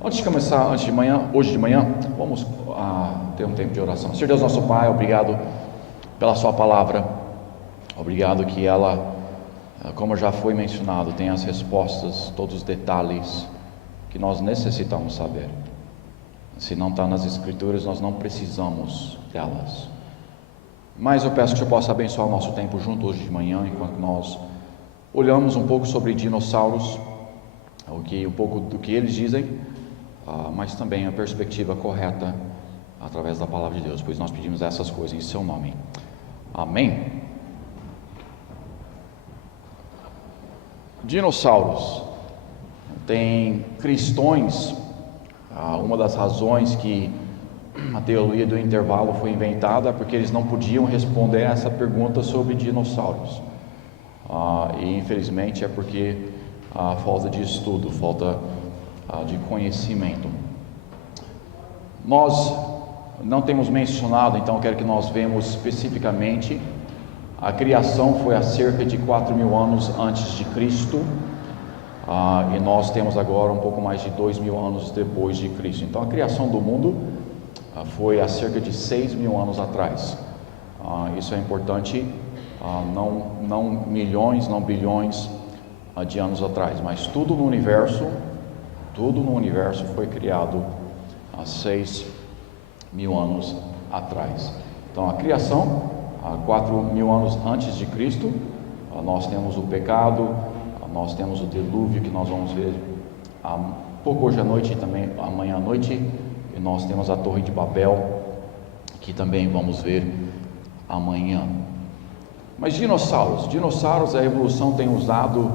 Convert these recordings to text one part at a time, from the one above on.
Antes de começar, hoje de manhã, vamos ter um tempo de oração. Senhor Deus nosso Pai, obrigado pela sua palavra. Obrigado que ela, como já foi mencionado, tem as respostas, todos os detalhes que nós necessitamos saber. Se não está nas Escrituras, nós não precisamos delas. Mas eu peço que o Senhor possa abençoar o nosso tempo junto hoje de manhã, enquanto nós olhamos um pouco sobre dinossauros, um pouco do que eles dizem, mas também a perspectiva correta através da palavra de Deus, pois nós pedimos essas coisas em seu nome. Amém. Dinossauros. Tem cristões, uma das razões que a teoria do intervalo foi inventada é porque eles não podiam responder essa pergunta sobre dinossauros, e infelizmente é porque falta de estudo, falta de conhecimento. Nós não temos mencionado, então eu quero que nós vemos especificamente. A criação foi há cerca de 4.000 anos antes de Cristo, e nós temos agora um pouco mais de 2.000 anos depois de Cristo. Então a criação do mundo foi há cerca de 6.000 anos atrás. Isso é importante, não milhões, não bilhões de anos atrás, mas tudo no universo foi criado há 6.000 anos atrás. Então a criação, há 4.000 anos antes de Cristo, nós temos o pecado, nós temos o dilúvio que nós vamos ver um pouco hoje à noite e também amanhã à noite, e nós temos a Torre de Babel, que também vamos ver amanhã. Mas dinossauros a evolução tem usado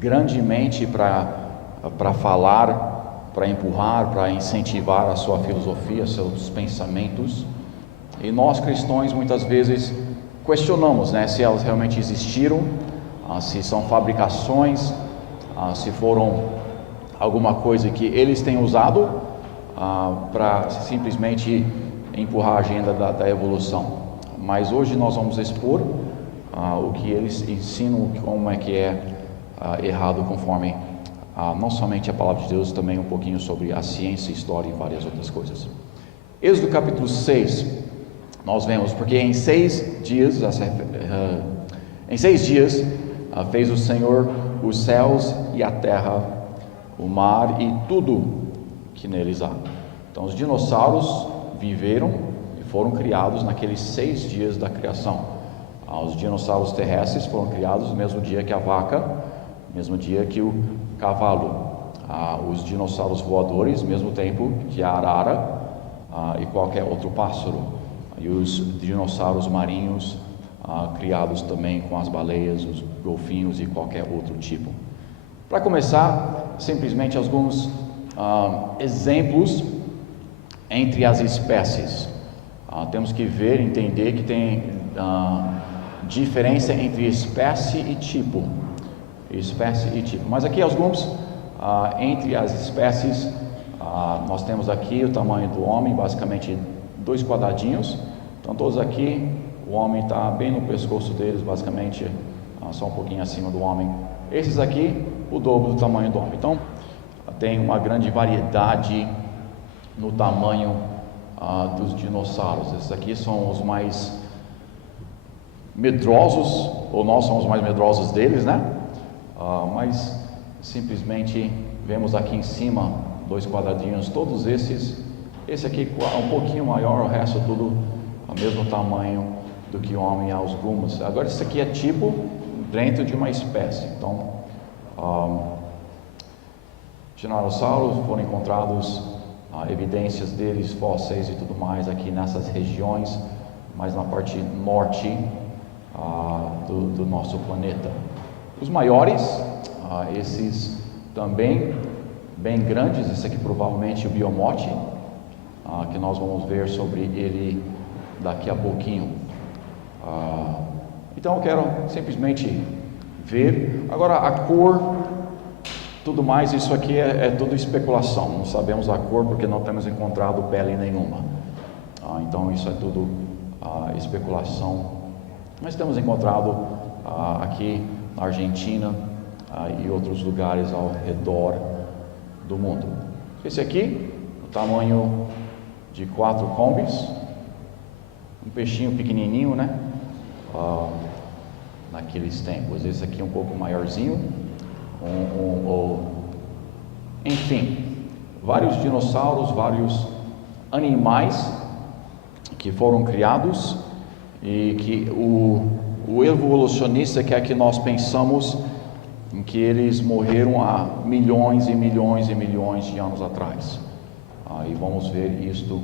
grandemente para falar, para empurrar, para incentivar a sua filosofia, seus pensamentos. E nós cristãos muitas vezes questionamos, se elas realmente existiram, se são fabricações, se foram alguma coisa que eles têm usado para simplesmente empurrar a agenda da evolução. Mas hoje nós vamos expor o que eles ensinam, como é que é errado conforme não somente a palavra de Deus, também um pouquinho sobre a ciência, história e várias outras coisas. Êxodo capítulo 6, nós vemos, porque em 6 dias fez o Senhor os céus e a terra, o mar e tudo que neles há. Então os dinossauros viveram e foram criados naqueles 6 dias da criação. Os dinossauros terrestres foram criados no mesmo dia que a vaca, mesmo dia que o cavalo. Os dinossauros voadores, mesmo tempo que a arara e qualquer outro pássaro. E os dinossauros marinhos, criados também com as baleias, os golfinhos e qualquer outro tipo. Para começar, simplesmente alguns exemplos entre as espécies. Temos que entender que tem diferença entre espécie e tipo. Mas aqui alguns entre as espécies, nós temos aqui o tamanho do homem, basicamente 2 quadradinhos. Então todos aqui, o homem está bem no pescoço deles, basicamente só um pouquinho acima do homem. Esses aqui, o dobro do tamanho do homem. Então tem uma grande variedade no tamanho dos dinossauros. Esses aqui são os mais medrosos, ou nós somos mais medrosos deles, mas simplesmente vemos aqui em cima 2 quadradinhos, todos esses. Esse aqui é um pouquinho maior, o resto tudo ao mesmo tamanho do que o homem, algumas. Agora esse aqui é tipo dentro de uma espécie. Então dinossauros foram encontrados, evidências deles, fósseis e tudo mais aqui nessas regiões, mas na parte norte do nosso planeta. Os maiores, esses também bem grandes. Esse aqui provavelmente o Biomote, que nós vamos ver sobre ele daqui a pouquinho. Então eu quero simplesmente ver. Agora a cor, tudo mais, isso aqui é tudo especulação. Não sabemos a cor porque não temos encontrado pele nenhuma. Então isso é tudo especulação. Mas temos encontrado aqui na Argentina e outros lugares ao redor do mundo. Esse aqui, o tamanho de 4 combis, um peixinho pequenininho, né? Naqueles tempos. Esse aqui um pouco maiorzinho, enfim, vários dinossauros, vários animais que foram criados e que o evolucionista quer que nós pensamos em que eles morreram há milhões e milhões e milhões de anos atrás. E vamos ver isto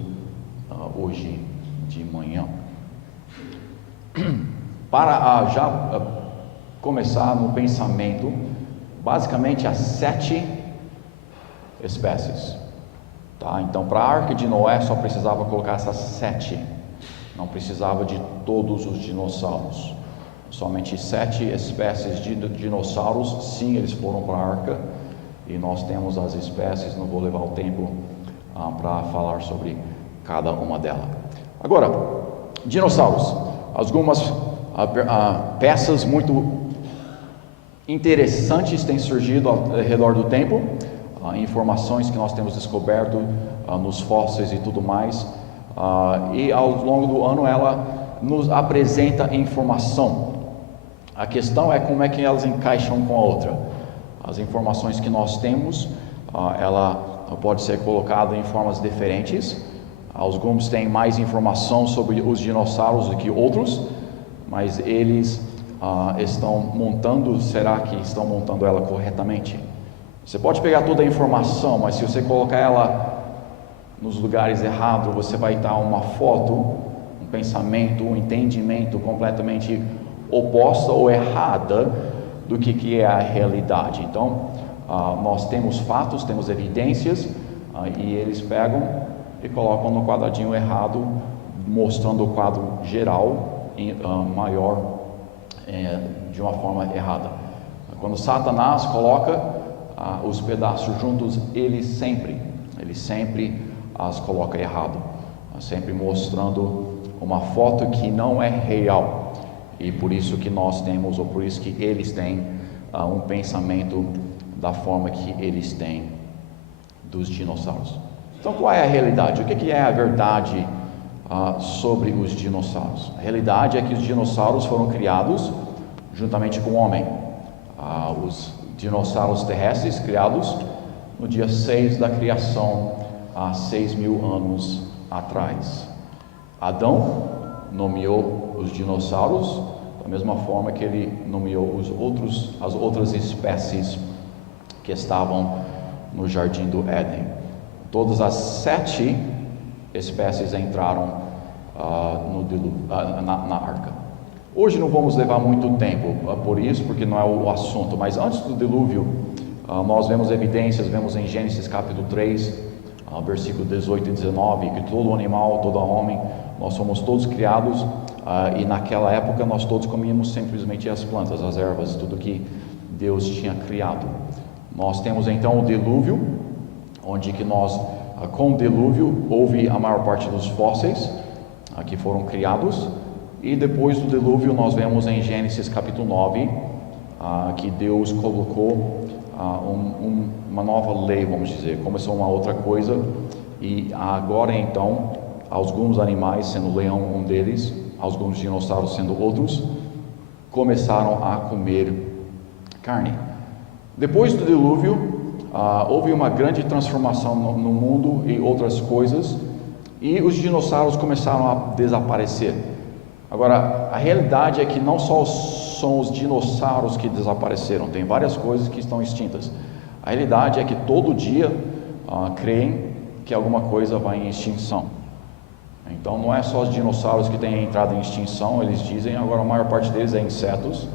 hoje de manhã. Para já começar no pensamento, basicamente há 7 espécies. Tá? Então, para a Arca de Noé só precisava colocar essas 7, não precisava de todos os dinossauros. Somente 7 espécies de dinossauros, sim, eles foram para a Arca, e nós temos as espécies, não vou levar o tempo para falar sobre cada uma delas. Agora, dinossauros, algumas peças muito interessantes têm surgido ao redor do tempo, informações que nós temos descoberto nos fósseis e tudo mais, e ao longo do ano ela nos apresenta informação. A questão é como é que elas encaixam com a outra. As informações que nós temos, ela pode ser colocada em formas diferentes. Alguns têm mais informação sobre os dinossauros do que outros, mas eles será que estão montando ela corretamente? Você pode pegar toda a informação, mas se você colocar ela nos lugares errados, você vai dar uma foto, um pensamento, um entendimento completamente oposta ou errada do que é a realidade. Então, nós temos fatos, temos evidências, e eles pegam e colocam no quadradinho errado, mostrando o quadro geral maior de uma forma errada. Quando Satanás coloca os pedaços juntos, ele sempre as coloca errado, sempre mostrando uma foto que não é real. E por isso que nós temos, ou por isso que eles têm um pensamento da forma que eles têm dos dinossauros. Então, qual é a realidade? O que é a verdade sobre os dinossauros? A realidade é que os dinossauros foram criados juntamente com o homem. Os dinossauros terrestres criados no dia 6 da criação, há 6.000 anos atrás. Adão nomeou os dinossauros da mesma forma que ele nomeou as outras espécies que estavam no Jardim do Éden. Todas as 7 espécies entraram na arca. Hoje não vamos levar muito tempo por isso, porque não é o assunto, mas antes do dilúvio, nós vemos evidências, vemos em Gênesis capítulo 3, versículo 18 e 19, que todo animal, todo homem, nós somos todos criados, e naquela época nós todos comíamos simplesmente as plantas, as ervas, tudo que Deus tinha criado. Nós temos então o dilúvio, onde que com o dilúvio houve a maior parte dos fósseis que foram criados, e depois do dilúvio nós vemos em Gênesis capítulo 9 que Deus colocou uma nova lei, vamos dizer, começou uma outra coisa, e agora então alguns animais, sendo o leão um deles, alguns dinossauros sendo outros, começaram a comer carne. Depois do dilúvio, houve uma grande transformação no mundo e outras coisas, e os dinossauros começaram a desaparecer. Agora, a realidade é que não só são os dinossauros que desapareceram, tem várias coisas que estão extintas. A realidade é que todo dia creem que alguma coisa vai em extinção. Então não é só os dinossauros que têm entrado em extinção, eles dizem, agora a maior parte deles é insetos,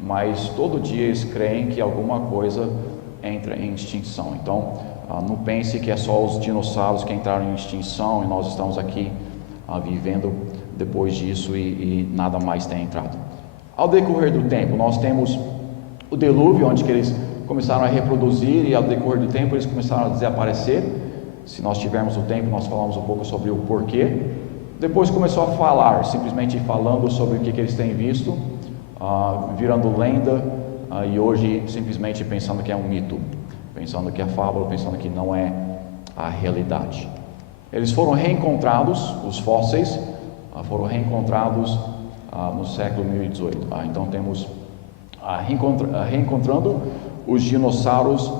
mas todo dia eles creem que alguma coisa entra em extinção. Então não pense que é só os dinossauros que entraram em extinção e nós estamos aqui vivendo depois disso e nada mais tem entrado. Ao decorrer do tempo, nós temos o dilúvio, onde que eles começaram a reproduzir, e ao decorrer do tempo eles começaram a desaparecer. Se nós tivermos o tempo, nós falamos um pouco sobre o porquê. Depois começou a falar, simplesmente falando sobre o que eles têm visto, virando lenda, e hoje simplesmente pensando que é um mito, pensando que é fábula, pensando que não é a realidade. Eles foram reencontrados, os fósseis foram reencontrados no século 1018. Então temos reencontrando os dinossauros,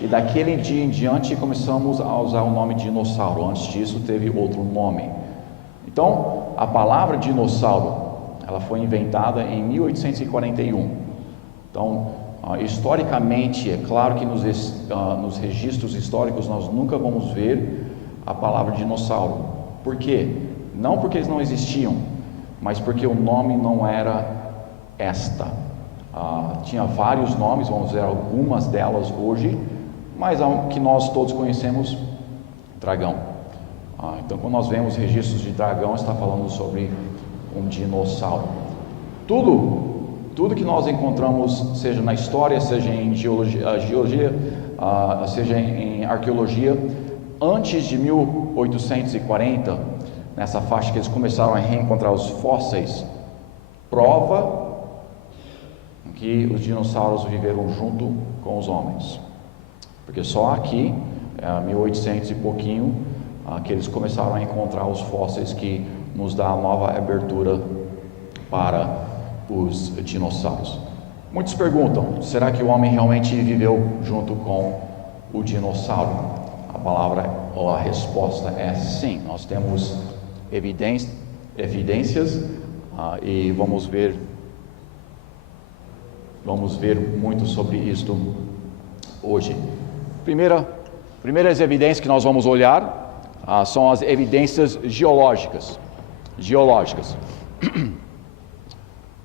e daquele dia em diante começamos a usar o nome dinossauro. Antes disso teve outro nome. Então a palavra dinossauro, ela foi inventada em 1841. Então historicamente, é claro que nos registros históricos nós nunca vamos ver a palavra dinossauro. Por quê? Não porque eles não existiam, mas porque o nome não era esta. Tinha vários nomes, vamos ver algumas delas hoje, mas a que nós todos conhecemos, dragão. Então quando nós vemos registros de dragão, está falando sobre um dinossauro. Tudo que nós encontramos, seja na história, seja em geologia, seja em arqueologia, antes de 1840, nessa faixa que eles começaram a reencontrar os fósseis, prova que os dinossauros viveram junto com os homens. Porque só aqui, 1800 e pouquinho, que eles começaram a encontrar os fósseis que nos dá a nova abertura para os dinossauros. Muitos perguntam, será que o homem realmente viveu junto com o dinossauro? A palavra ou a resposta é sim. Nós temos evidências e vamos ver muito sobre isto hoje. Primeiras evidências que nós vamos olhar são as evidências geológicas.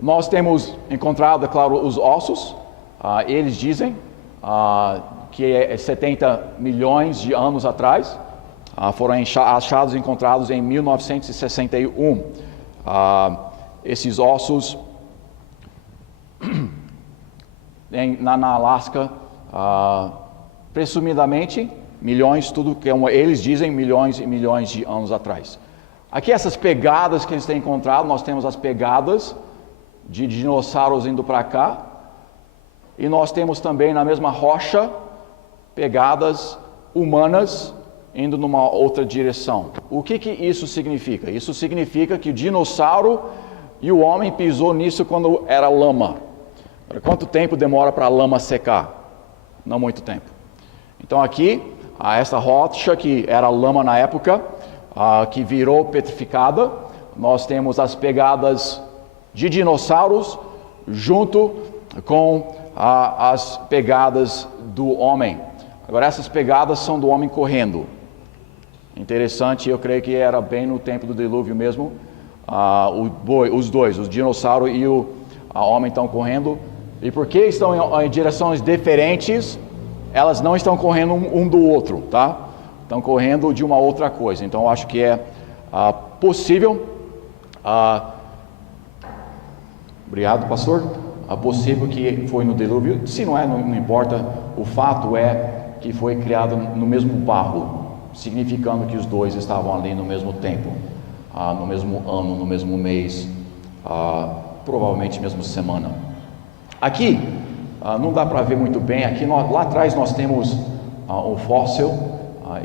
Nós temos encontrado, é claro, os ossos. Eles dizem que 70 milhões de anos atrás foram achados e encontrados em 1961. Esses ossos na Alasca, presumidamente milhões, tudo que eles dizem, milhões e milhões de anos atrás. Aqui essas pegadas que eles têm encontrado, nós temos as pegadas de dinossauros indo para cá, e nós temos também na mesma rocha pegadas humanas indo numa outra direção. O que isso significa? Isso significa que o dinossauro e o homem pisou nisso quando era lama. Quanto tempo demora para a lama secar? Não muito tempo. Então aqui, essa rocha que era lama na época, que virou petrificada, nós temos as pegadas de dinossauros junto com as pegadas do homem. Agora essas pegadas são do homem correndo. Interessante, eu creio que era bem no tempo do dilúvio mesmo. Os dois, o dinossauro e o homem estão correndo. E porque estão em direções diferentes, elas não estão correndo um do outro, tá? Estão correndo de uma outra coisa. Então eu acho que é possível. Obrigado, pastor. Possível que foi no dilúvio. Se não é, não importa. O fato é que foi criado no mesmo barro, significando que os dois estavam ali no mesmo tempo, no mesmo ano, no mesmo mês, provavelmente mesma semana. Aqui não dá para ver muito bem. Aqui lá atrás nós temos o fóssil.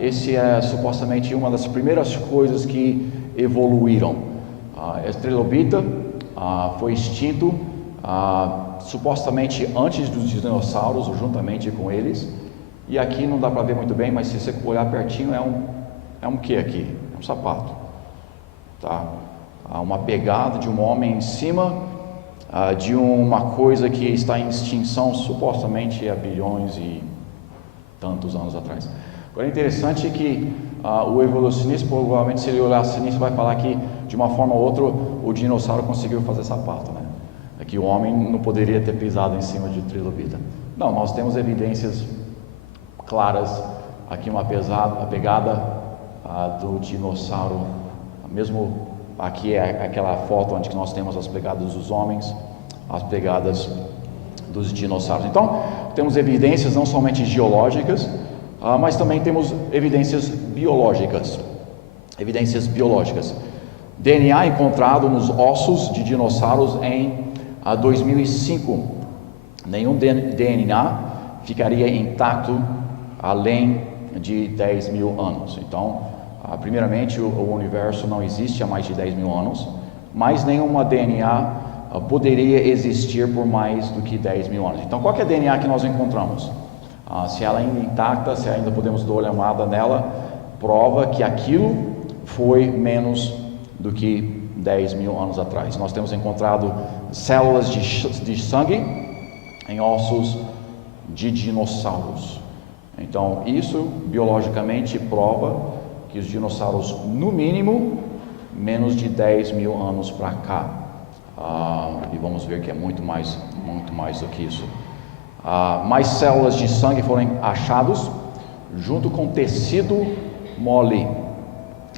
Esse é supostamente uma das primeiras coisas que evoluíram. A trilobita foi extinto supostamente antes dos dinossauros, juntamente com eles. E aqui não dá para ver muito bem, mas se você olhar pertinho é um que aqui? É um sapato, tá? Uma pegada de um homem em cima de uma coisa que está em extinção supostamente há bilhões e tantos anos atrás. Agora é interessante que o evolucionista, provavelmente, se ele olhasse nisso, vai falar que de uma forma ou outra o dinossauro conseguiu fazer sapato, né? É que o homem não poderia ter pisado em cima de trilobita. Não, nós temos evidências claras. Aqui uma pegada do dinossauro, mesmo aqui é aquela foto onde nós temos as pegadas dos homens, as pegadas dos dinossauros. Então temos evidências não somente geológicas, mas também temos evidências biológicas. DNA encontrado nos ossos de dinossauros em 2005. Nenhum DNA ficaria intacto além de 10 mil anos. Então, primeiramente, o universo não existe há mais de 10 mil anos, mas nenhuma DNA poderia existir por mais do que 10 mil anos. Então, qual que é a DNA que nós encontramos? Se ela ainda intacta, se ainda podemos dar uma olhada nela, prova que aquilo foi menos do que 10 mil anos atrás. Nós temos encontrado células de sangue em ossos de dinossauros. Então, isso biologicamente prova que os dinossauros, no mínimo, menos de 10 mil anos para cá. E vamos ver que é muito mais do que isso. Mais células de sangue foram achados junto com tecido mole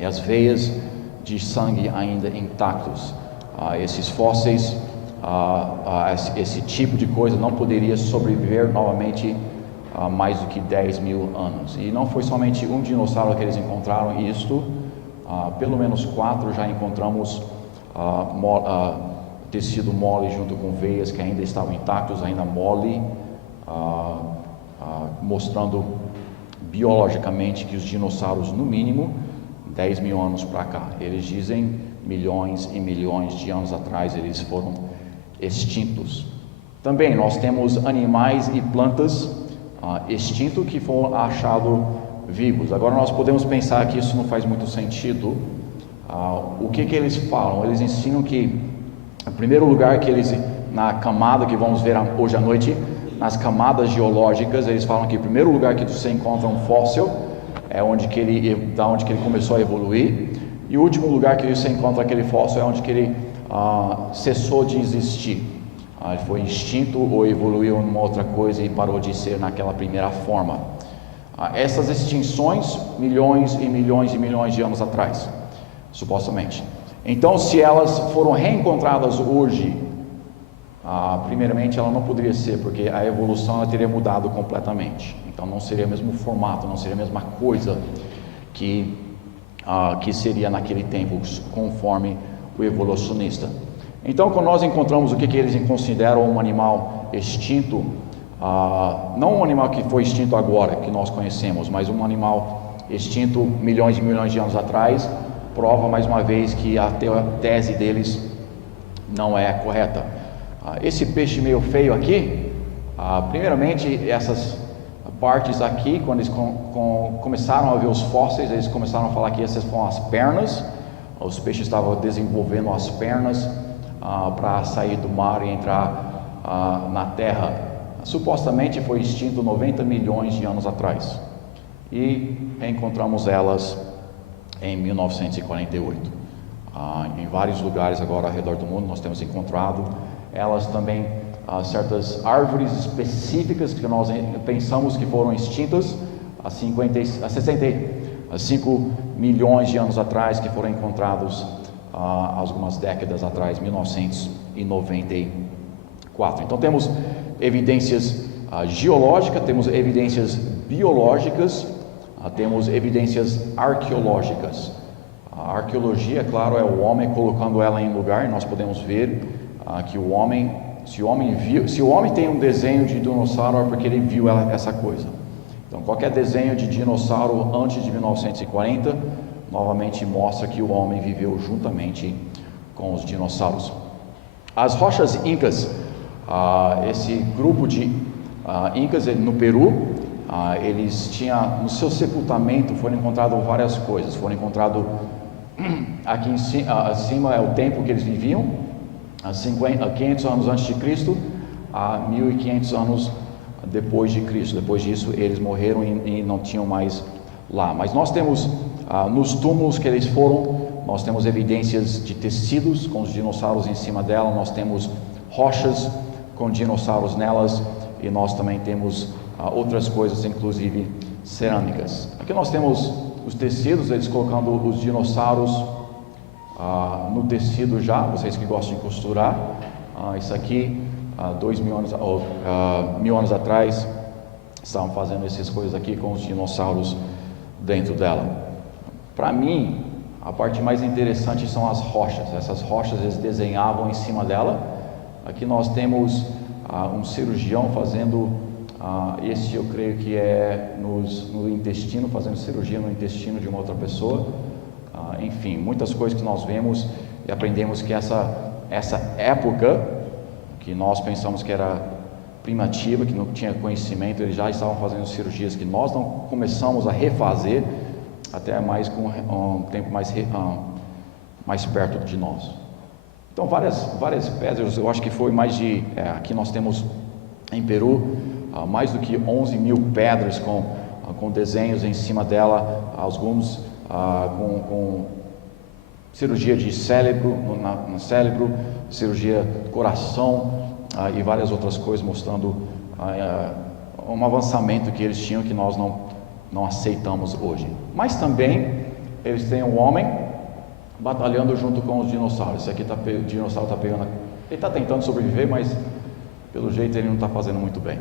e as veias de sangue ainda intactos. Esses fósseis, esse tipo de coisa não poderia sobreviver novamente mais do que 10 mil anos. E não foi somente um dinossauro que eles encontraram isto, pelo menos 4 já encontramos tecido mole junto com veias que ainda estavam intactos, ainda mole, mostrando biologicamente que os dinossauros, no mínimo, 10 mil anos para cá. Eles dizem milhões e milhões de anos atrás eles foram extintos. Também nós temos animais e plantas extintos que foram achados vivos. Agora nós podemos pensar que isso não faz muito sentido. O que eles falam? Eles ensinam que, em primeiro lugar, que eles, na camada que vamos ver hoje à noite, nas camadas geológicas, eles falam que, em primeiro lugar, que você encontra um fóssil, é da onde que ele começou a evoluir, e o último lugar que você encontra aquele fóssil é onde que ele cessou de existir. Ele foi extinto ou evoluiu em uma outra coisa e parou de ser naquela primeira forma. Essas extinções, milhões e milhões e milhões de anos atrás, supostamente. Então, se elas foram reencontradas hoje, primeiramente ela não poderia ser, porque a evolução ela teria mudado completamente. Então não seria o mesmo formato, não seria a mesma coisa que seria naquele tempo, conforme o evolucionista. Então, quando nós encontramos o que eles consideram um animal extinto, não um animal que foi extinto agora, que nós conhecemos, mas um animal extinto milhões e milhões de anos atrás, prova mais uma vez que a tese deles não é correta. Esse peixe meio feio aqui, primeiramente essas partes aqui, quando eles começaram a ver os fósseis, eles começaram a falar que essas foram as pernas. Os peixes estavam desenvolvendo as pernas para sair do mar e entrar na terra. Supostamente foi extinto 90 milhões de anos atrás e encontramos elas em 1948. Em vários lugares agora ao redor do mundo nós temos encontrado elas também. Certas árvores específicas que nós pensamos que foram extintas há 65 milhões de anos atrás, que foram encontrados algumas décadas atrás, 1994. Então temos evidências geológicas, temos evidências biológicas, temos evidências arqueológicas. A arqueologia, claro, é o homem colocando ela em lugar, e nós podemos ver que o homem, se o homem tem um desenho de dinossauro, é porque ele viu essa coisa. Então, qualquer desenho de dinossauro antes de 1940, novamente mostra que o homem viveu juntamente com os dinossauros. As rochas incas, esse grupo de incas no Peru, eles tinham, no seu sepultamento, foram encontradas várias coisas. Foram encontrados, aqui acima é o tempo que eles viviam, 500 anos antes de Cristo a 1500 anos depois de Cristo. Depois disso eles morreram e não tinham mais lá. Mas nós temos nos túmulos que eles foram, nós temos evidências de tecidos com os dinossauros em cima dela, nós temos rochas com dinossauros nelas, e nós também temos outras coisas, inclusive cerâmicas. Aqui nós temos os tecidos, eles colocando os dinossauros no tecido já, vocês que gostam de costurar. Isso aqui, 1000 anos atrás, estavam fazendo essas coisas aqui com os dinossauros dentro dela. Para mim, a parte mais interessante são as rochas. Essas rochas eles desenhavam em cima dela. Aqui nós temos um cirurgião fazendo Esse eu creio que é no intestino, fazendo cirurgia no intestino de uma outra pessoa. Enfim, muitas coisas que nós vemos e aprendemos que essa época, que nós pensamos que era primitiva, que não tinha conhecimento, eles já estavam fazendo cirurgias que nós não começamos a refazer, até mais com um tempo mais perto de nós. Então, várias pedras, eu acho que foi mais de, aqui nós temos em Peru, mais do que 11 mil pedras com desenhos em cima dela, alguns com cirurgia de cérebro, no cérebro, cirurgia do coração e várias outras coisas, mostrando um avançamento que eles tinham que nós não aceitamos hoje. Mas também eles têm um homem batalhando junto com os dinossauros. Esse aqui o dinossauro está pegando, ele está tentando sobreviver, mas pelo jeito ele não está fazendo muito bem.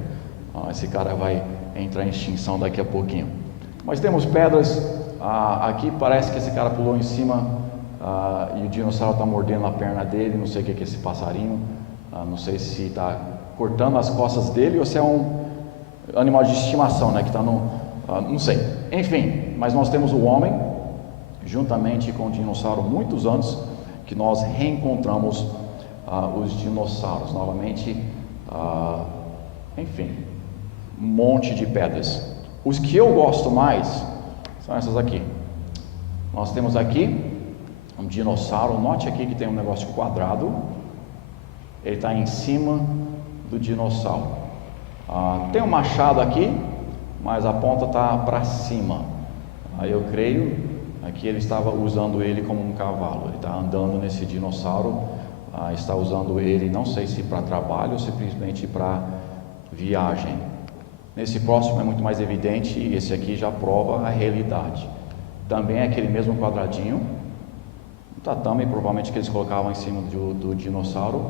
Esse cara vai entrar em extinção daqui a pouquinho. Mas temos pedras, aqui parece que esse cara pulou em cima e o dinossauro está mordendo a perna dele, não sei o que é esse passarinho, não sei se está cortando as costas dele ou se é um animal de estimação, né, que está não sei. Enfim, mas nós temos o homem, juntamente com o dinossauro, muitos anos que nós reencontramos os dinossauros novamente, enfim, um monte de pedras. Os que eu gosto mais são essas aqui. Nós temos aqui um dinossauro, note aqui que tem um negócio quadrado, ele está em cima do dinossauro. Tem um machado aqui, mas a ponta está para cima. Eu creio que ele estava usando ele como um cavalo, ele está andando nesse dinossauro, está usando ele, não sei se para trabalho ou simplesmente para viagem. Nesse próximo é muito mais evidente, e esse aqui já prova a realidade. Também é aquele mesmo quadradinho, um tatame provavelmente que eles colocavam em cima do dinossauro.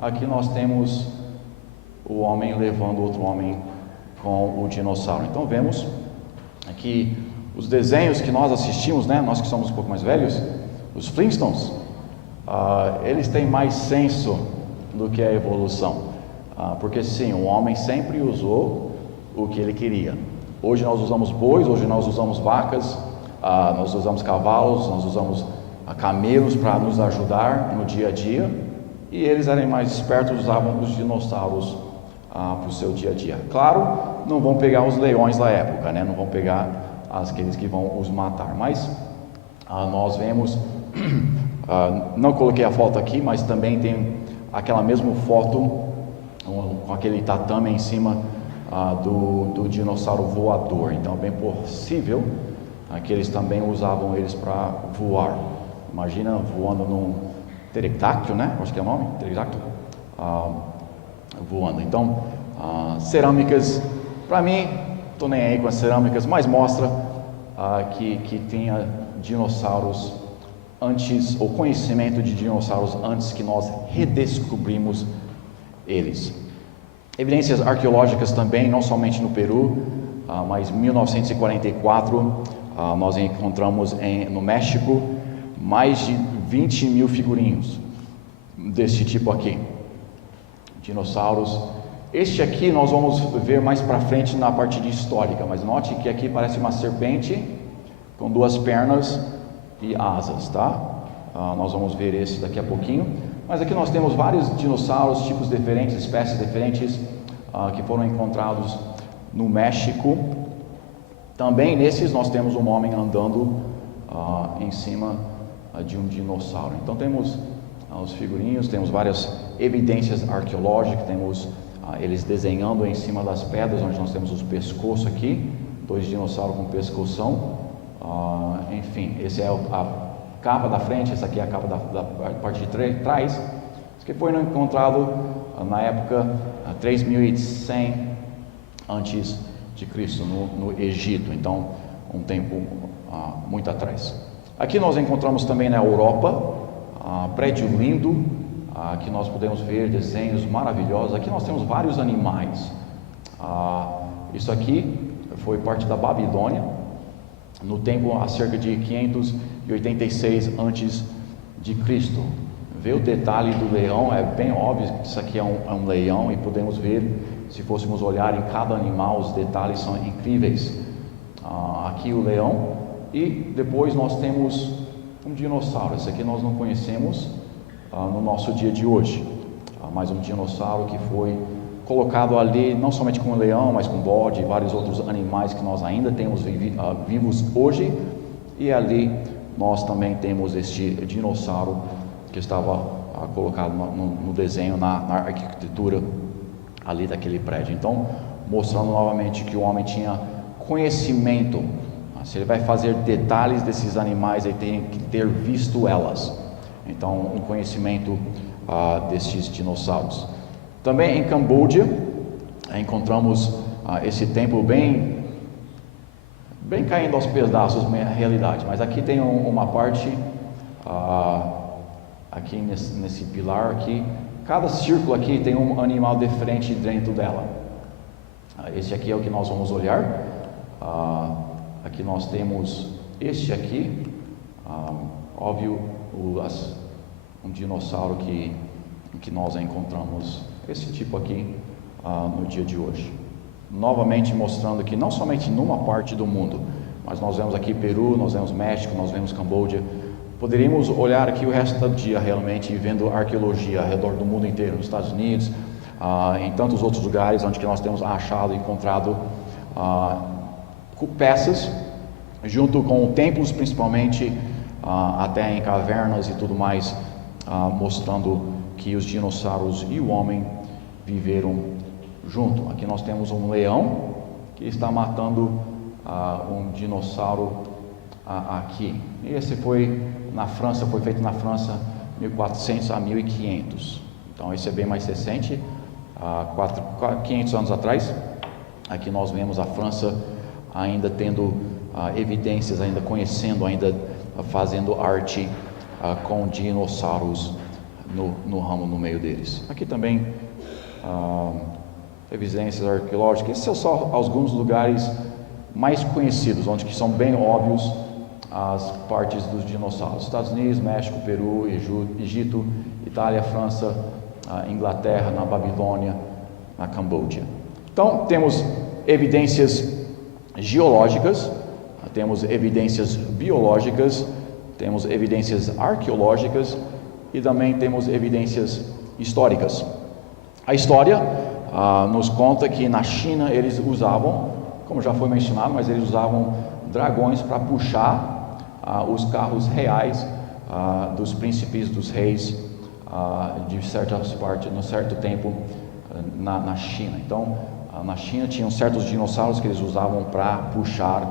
Aqui nós temos o homem levando outro homem com o dinossauro. Então vemos aqui os desenhos que nós assistimos, né? Nós que somos um pouco mais velhos, os Flintstones, eles têm mais senso do que a evolução, porque sim, o homem sempre usou o que ele queria. Hoje nós usamos bois, hoje nós usamos vacas, nós usamos cavalos, nós usamos camelos para nos ajudar no dia a dia, e eles eram mais espertos, usavam os dinossauros para o seu dia a dia. Claro, não vão pegar os leões da época, né? Não vão pegar aqueles que vão os matar, mas nós vemos, não coloquei a foto aqui, mas também tem aquela mesma foto com aquele tatame em cima do dinossauro voador. Então é bem possível que eles também usavam eles para voar. Imagina voando num pterodáctilo, né? Acho que é o nome, pterodáctilo, voando. Então, cerâmicas, para mim, estou nem aí com as cerâmicas, mas mostra que tinha dinossauros antes, ou conhecimento de dinossauros antes que nós redescobrimos eles. Evidências arqueológicas também, não somente no Peru, mas em 1944 nós encontramos no México mais de 20 mil figurinhos desse tipo aqui, dinossauros. Este aqui nós vamos ver mais para frente na parte de histórica, mas note que aqui parece uma serpente com duas pernas e asas, tá? Nós vamos ver esse daqui a pouquinho, mas aqui nós temos vários dinossauros, tipos diferentes, espécies diferentes, que foram encontrados no México. Também nesses nós temos um homem andando em cima de um dinossauro. Então temos os figurinhos, temos várias evidências arqueológicas, temos eles desenhando em cima das pedras, onde nós temos os pescoços aqui, dois dinossauros com pescoção. Enfim, esse é a capa da frente, essa aqui é a capa da parte de trás. Isso que foi encontrado na época 3100 antes de Cristo, no Egito. Então, um tempo muito atrás. Aqui nós encontramos também na Europa, prédio lindo, aqui nós podemos ver desenhos maravilhosos. Aqui nós temos vários animais. Isso aqui foi parte da Babilônia, no tempo há cerca de 586 antes de Cristo. Vê o detalhe do leão, é bem óbvio que isso aqui é um leão, e podemos ver se fôssemos olhar em cada animal, os detalhes são incríveis. Aqui o leão, e depois nós temos um dinossauro. Esse aqui nós não conhecemos no nosso dia de hoje, mas um dinossauro que foi colocado ali não somente com o leão, mas com o bode e vários outros animais que nós ainda temos vivos hoje. E ali nós também temos este dinossauro que estava colocado no desenho, na arquitetura ali daquele prédio. Então, mostrando novamente que o homem tinha conhecimento. Se ele vai fazer detalhes desses animais, ele tem que ter visto elas. Então, um conhecimento destes dinossauros. Também em Camboja encontramos esse templo bem caindo aos pedaços, na realidade. Mas aqui tem uma parte, aqui nesse pilar aqui, cada círculo aqui tem um animal diferente dentro dela. Este aqui é o que nós vamos olhar. Aqui nós temos este aqui, óbvio, um dinossauro que nós encontramos esse tipo aqui no dia de hoje. Novamente mostrando que não somente numa parte do mundo, mas nós vemos aqui Peru, nós vemos México, nós vemos Camboja. Poderíamos olhar aqui o resto do dia realmente vendo arqueologia ao redor do mundo inteiro, nos Estados Unidos, em tantos outros lugares onde que nós temos achado e encontrado peças, junto com templos principalmente, até em cavernas e tudo mais, mostrando que os dinossauros e o homem viveram junto. Aqui nós temos um leão que está matando um dinossauro aqui. E esse foi na França, foi feito na França 1400 a 1500. Então esse é bem mais recente, 500 anos atrás. Aqui nós vemos a França ainda tendo evidências, ainda conhecendo, ainda fazendo arte com dinossauros no ramo, no meio deles. Aqui também evidências arqueológicas. Esses são só alguns lugares mais conhecidos, onde que são bem óbvios as partes dos dinossauros. Estados Unidos, México, Peru, Egito, Itália, França, Inglaterra, na Babilônia, na Camboja. Então temos evidências geológicas, temos evidências biológicas, temos evidências arqueológicas e também temos evidências históricas. A história nos conta que na China eles usavam, como já foi mencionado, mas eles usavam dragões para puxar os carros reais dos príncipes, dos reis, de certas partes, no certo tempo na China. Então, na China tinham certos dinossauros que eles usavam para puxar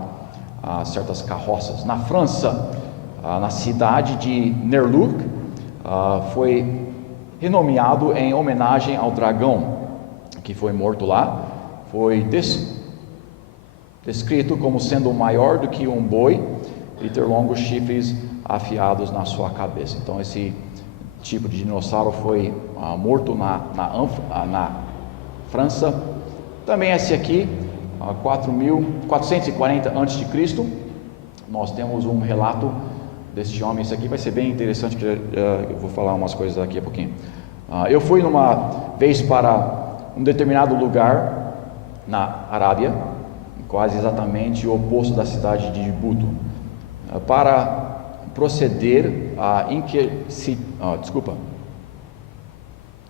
certas carroças. Na França, na cidade de Nerluc, foi renomeado em homenagem ao dragão que foi morto lá. Foi descrito como sendo maior do que um boi e ter longos chifres afiados na sua cabeça. Então esse tipo de dinossauro foi morto na França. Também esse aqui, 440 a.C., nós temos um relato desse homem. Esse aqui vai ser bem interessante, que eu vou falar umas coisas daqui a pouquinho. Eu fui uma vez para um determinado lugar na Arábia, quase exatamente o oposto da cidade de Djibouti, para proceder a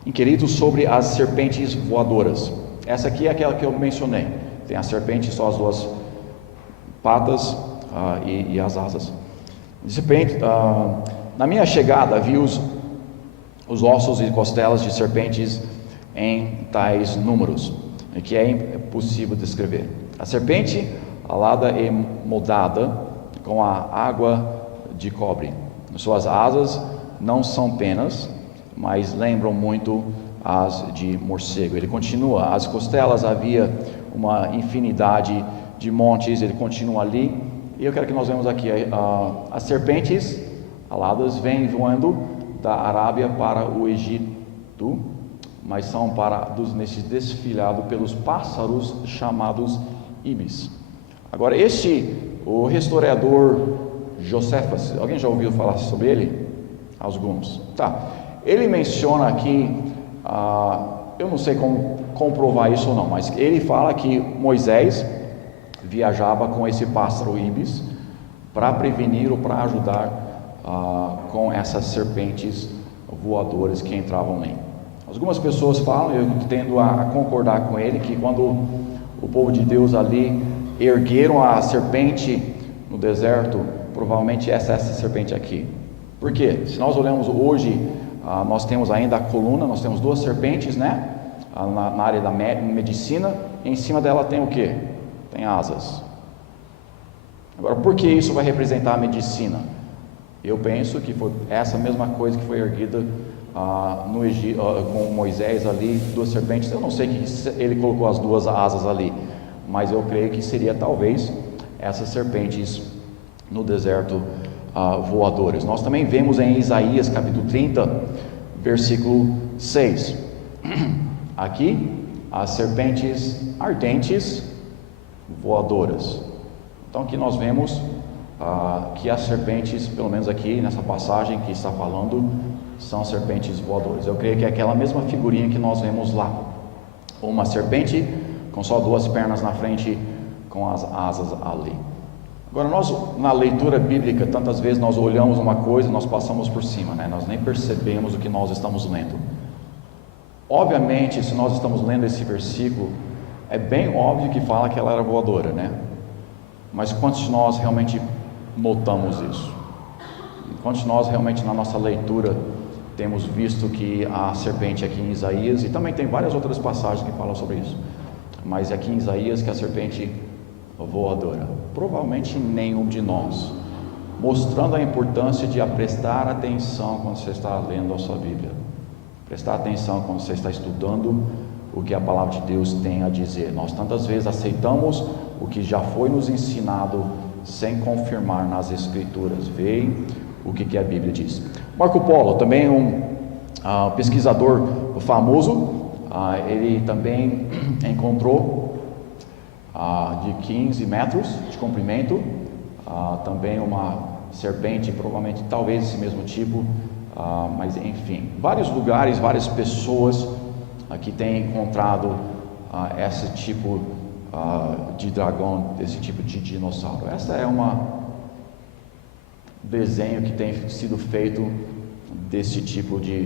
inquéritos sobre as serpentes voadoras. Essa aqui é aquela que eu mencionei. Tem a serpente, só as duas patas e as asas. De repente, na minha chegada, vi os ossos e costelas de serpentes em tais números, que é impossível descrever. A serpente alada é moldada com a água de cobre. Suas asas não são penas, mas lembram muito as de morcego. Ele continua, as costelas havia uma infinidade de montes, ele continua ali, e eu quero que nós vemos aqui, as serpentes aladas vêm voando da Arábia para o Egito, mas são parados nesse desfilado pelos pássaros chamados ibis. Agora o historiador Joséfas, alguém já ouviu falar sobre ele? Alguns. Tá. Ele menciona aqui Eu não sei como comprovar isso ou não, mas ele fala que Moisés viajava com esse pássaro íbis para prevenir ou para ajudar com essas serpentes voadoras que entravam nele. Algumas pessoas falam, eu tendo a concordar com ele, que quando o povo de Deus ali ergueram a serpente no deserto, provavelmente essa serpente aqui. Por quê? Se nós olhamos hoje, nós temos ainda a coluna, nós temos 2 serpentes, né? Na área da medicina, e em cima dela tem o quê? Tem asas. Agora, por que isso vai representar a medicina? Eu penso que foi essa mesma coisa que foi erguida no Egito, com Moisés ali, 2 serpentes. Eu não sei que ele colocou as 2 asas ali, mas eu creio que seria talvez essas serpentes no deserto voadoras. Nós também vemos em Isaías capítulo 30, versículo 6, aqui as serpentes ardentes voadoras. Então aqui nós vemos que as serpentes, pelo menos aqui nessa passagem que está falando, são serpentes voadoras. Eu creio que é aquela mesma figurinha que nós vemos lá, uma serpente com só 2 pernas na frente, com as asas ali. Agora, nós na leitura bíblica, tantas vezes nós olhamos uma coisa e nós passamos por cima, né? Nós nem percebemos o que nós estamos lendo. Obviamente, se nós estamos lendo esse versículo, é bem óbvio que fala que ela era voadora, né? Mas quantos de nós realmente notamos isso? Quantos de nós realmente na nossa leitura temos visto que a serpente aqui em Isaías, e também tem várias outras passagens que falam sobre isso, mas aqui em Isaías que a serpente voadora? Provavelmente nenhum de nós, mostrando a importância de prestar atenção quando você está lendo a sua Bíblia, prestar atenção quando você está estudando o que a palavra de Deus tem a dizer. Nós tantas vezes aceitamos o que já foi nos ensinado sem confirmar nas Escrituras. Veem o que a Bíblia diz. Marco Polo, também um pesquisador famoso, ele também encontrou de 15 metros de comprimento, também uma serpente, provavelmente talvez esse mesmo tipo, mas enfim, vários lugares, várias pessoas aqui têm encontrado esse tipo de dragão, esse tipo de dinossauro. Essa é desenho que tem sido feito desse tipo de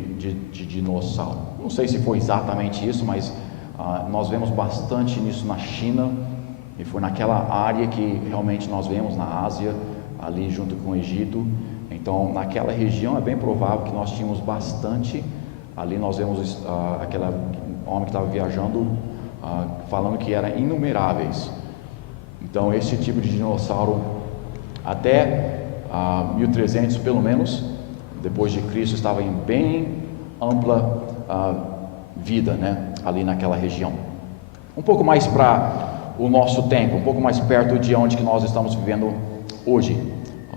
dinossauro. Não sei se foi exatamente isso, mas nós vemos bastante nisso na China, e foi naquela área que realmente nós vemos na Ásia, ali junto com o Egito. Então naquela região é bem provável que nós tínhamos bastante. Ali nós vemos aquele homem que estava viajando, falando que eram inumeráveis. Então esse tipo de dinossauro, até 1300 pelo menos, depois de Cristo, estava em bem ampla vida, né, ali naquela região. Um pouco mais para o nosso tempo, um pouco mais perto de onde que nós estamos vivendo hoje.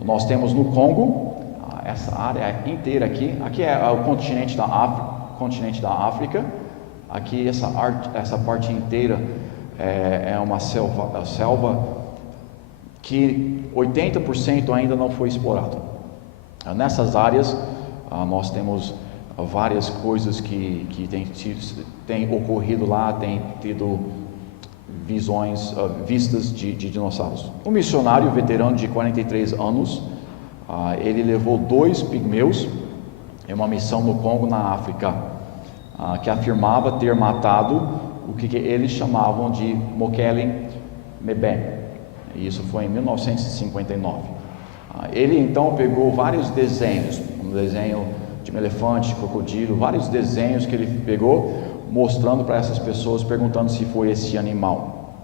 Nós temos no Congo, essa área inteira aqui é o continente da África. Aqui essa parte inteira é uma selva que 80% ainda não foi explorado. Nessas áreas nós temos várias coisas que tem ocorrido lá, tem tido vistas de dinossauros. Um missionário veterano de 43 anos, ele levou 2 pigmeus em uma missão no Congo, na África, que afirmava ter matado o que eles chamavam de Mokele Mbembe. Isso foi em 1959. Ele então pegou vários desenhos, um desenho de um elefante, crocodilo, vários desenhos que ele pegou, mostrando para essas pessoas, perguntando se foi esse animal.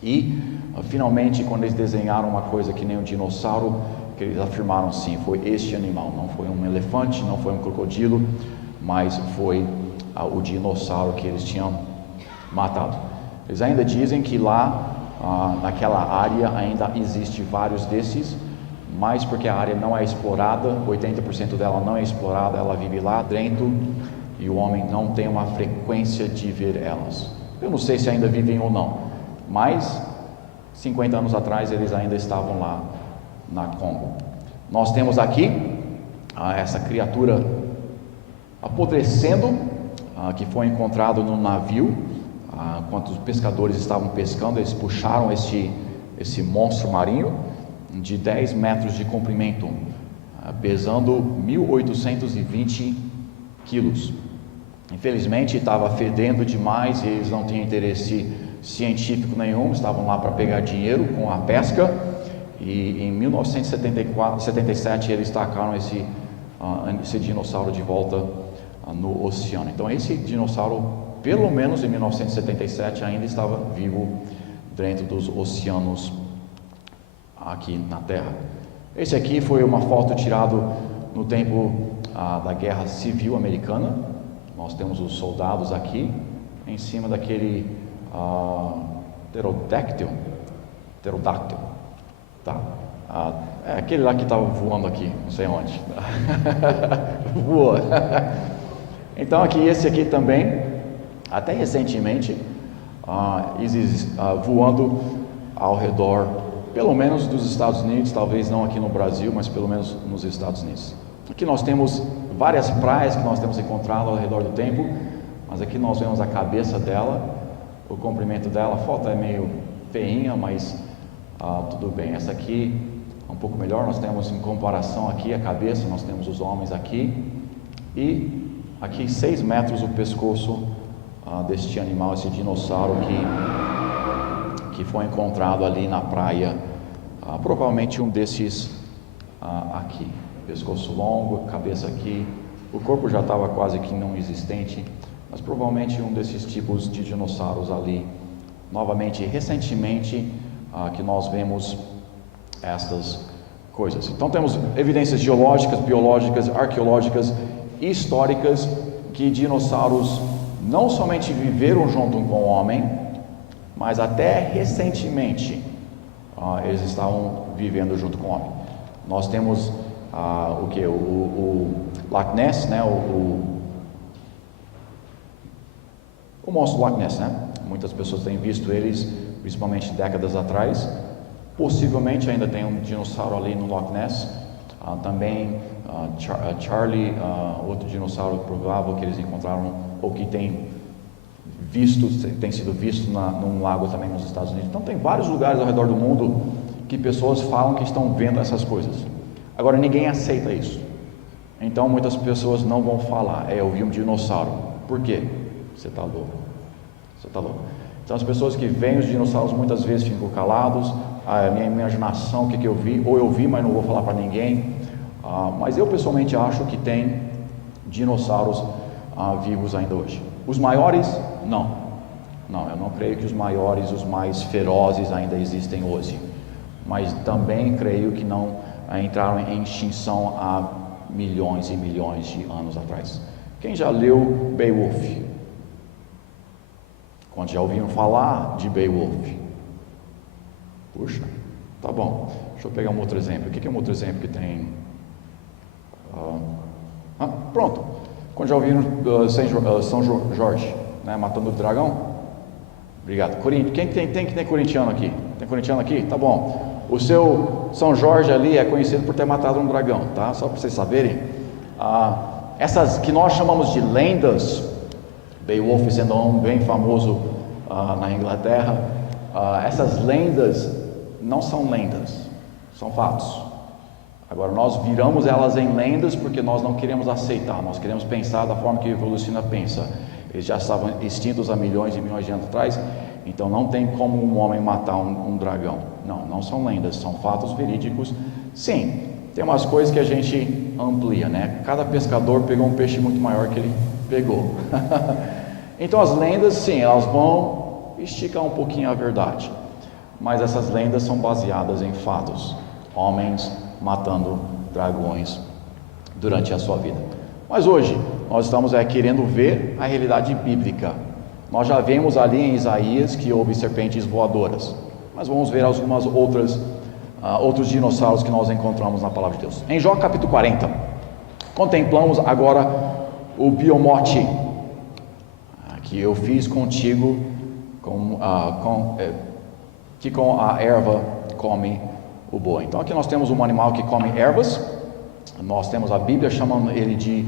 E finalmente, quando eles desenharam uma coisa que nem um dinossauro, que eles afirmaram sim, foi este animal. Não foi um elefante, não foi um crocodilo, mas foi o dinossauro que eles tinham matado. Eles ainda dizem que lá naquela área ainda existe vários desses, mas porque a área não é explorada, 80% dela não é explorada, ela vive lá dentro e o homem não tem uma frequência de ver elas. Eu não sei se ainda vivem ou não, mas 50 anos atrás eles ainda estavam lá na Congo. Nós temos aqui essa criatura apodrecendo que foi encontrado no navio. Quando os pescadores estavam pescando, eles puxaram esse monstro marinho de 10 metros de comprimento, pesando 1.820 quilos. Infelizmente estava fedendo demais e eles não tinham interesse científico nenhum, estavam lá para pegar dinheiro com a pesca. E em 1977 eles tacaram esse dinossauro de volta no oceano. Então esse dinossauro, pelo menos em 1977, ainda estava vivo dentro dos oceanos aqui na Terra. Esse aqui foi uma foto tirada no tempo da Guerra Civil Americana. Nós temos os soldados aqui em cima daquele pterodáctilo, tá? É aquele lá que estava voando aqui, não sei onde. Voa. Então esse aqui também, até recentemente, voando ao redor, pelo menos dos Estados Unidos, talvez não aqui no Brasil, mas pelo menos nos Estados Unidos. Aqui nós temos várias praias que nós temos encontrado ao redor do tempo, mas aqui nós vemos a cabeça dela, o comprimento dela. A foto é meio feinha, mas tudo bem. Essa aqui é um pouco melhor. Nós temos em comparação aqui a cabeça, nós temos os homens aqui, e aqui 6 metros o pescoço deste animal, esse dinossauro que foi encontrado ali na praia, provavelmente um desses aqui, pescoço longo, cabeça aqui, o corpo já estava quase que não existente, mas provavelmente um desses tipos de dinossauros ali. Novamente, recentemente, que nós vemos estas coisas. Então temos evidências geológicas, biológicas, arqueológicas e históricas que dinossauros não somente viveram junto com o homem, mas até recentemente eles estavam vivendo junto com o homem. Nós temos o Loch Ness, né? O monstro do Loch Ness, né? Muitas pessoas têm visto eles, principalmente décadas atrás. Possivelmente ainda tem um dinossauro ali no Loch Ness. Também Charlie, outro dinossauro provável que eles encontraram, ou que tem sido visto num lago também nos Estados Unidos. Então tem vários lugares ao redor do mundo que pessoas falam que estão vendo essas coisas. Agora ninguém aceita isso. Então muitas pessoas não vão falar: eu vi um dinossauro. Por quê? Você está louco. Você está louco. Então as pessoas que veem os dinossauros muitas vezes ficam calados. A minha imaginação, o que eu vi, ou eu vi, mas não vou falar para ninguém. Mas eu pessoalmente acho que tem dinossauros vivos ainda hoje. Os maiores, não, eu não creio que os maiores, os mais ferozes ainda existem hoje, mas também creio que não entraram em extinção há milhões e milhões de anos atrás. Quem já leu Beowulf? Quando já ouviram falar de Beowulf? Puxa, tá bom. Deixa eu pegar um outro exemplo. O que é um outro exemplo que tem? Pronto. Quando já ouviram São Jorge, né, matando o dragão? Obrigado. Quem tem corintiano aqui? Tem corintiano aqui? Tá bom. O seu São Jorge ali é conhecido por ter matado um dragão, tá? Só para vocês saberem. Essas que nós chamamos de lendas, Beowulf sendo um bem famoso na Inglaterra, essas lendas não são lendas, são fatos. Agora nós viramos elas em lendas porque nós não queremos aceitar, nós queremos pensar da forma que a evolução pensa. Eles já estavam extintos há milhões e milhões de anos atrás, então não tem como um homem matar um dragão. Não são lendas, são fatos verídicos. Sim, tem umas coisas que a gente amplia, né? Cada pescador pegou um peixe muito maior que ele pegou. Então as lendas, sim, elas vão esticar um pouquinho a verdade, mas essas lendas são baseadas em fatos, homens matando dragões durante a sua vida. Mas hoje nós estamos querendo ver a realidade bíblica. Nós já vemos ali em Isaías que houve serpentes voadoras, mas vamos ver algumas outros dinossauros que nós encontramos na palavra de Deus. Em Jó capítulo 40, contemplamos agora o biomote que eu fiz contigo, que com a erva come o boi. Então aqui nós temos um animal que come ervas. Nós temos a Bíblia chamando ele de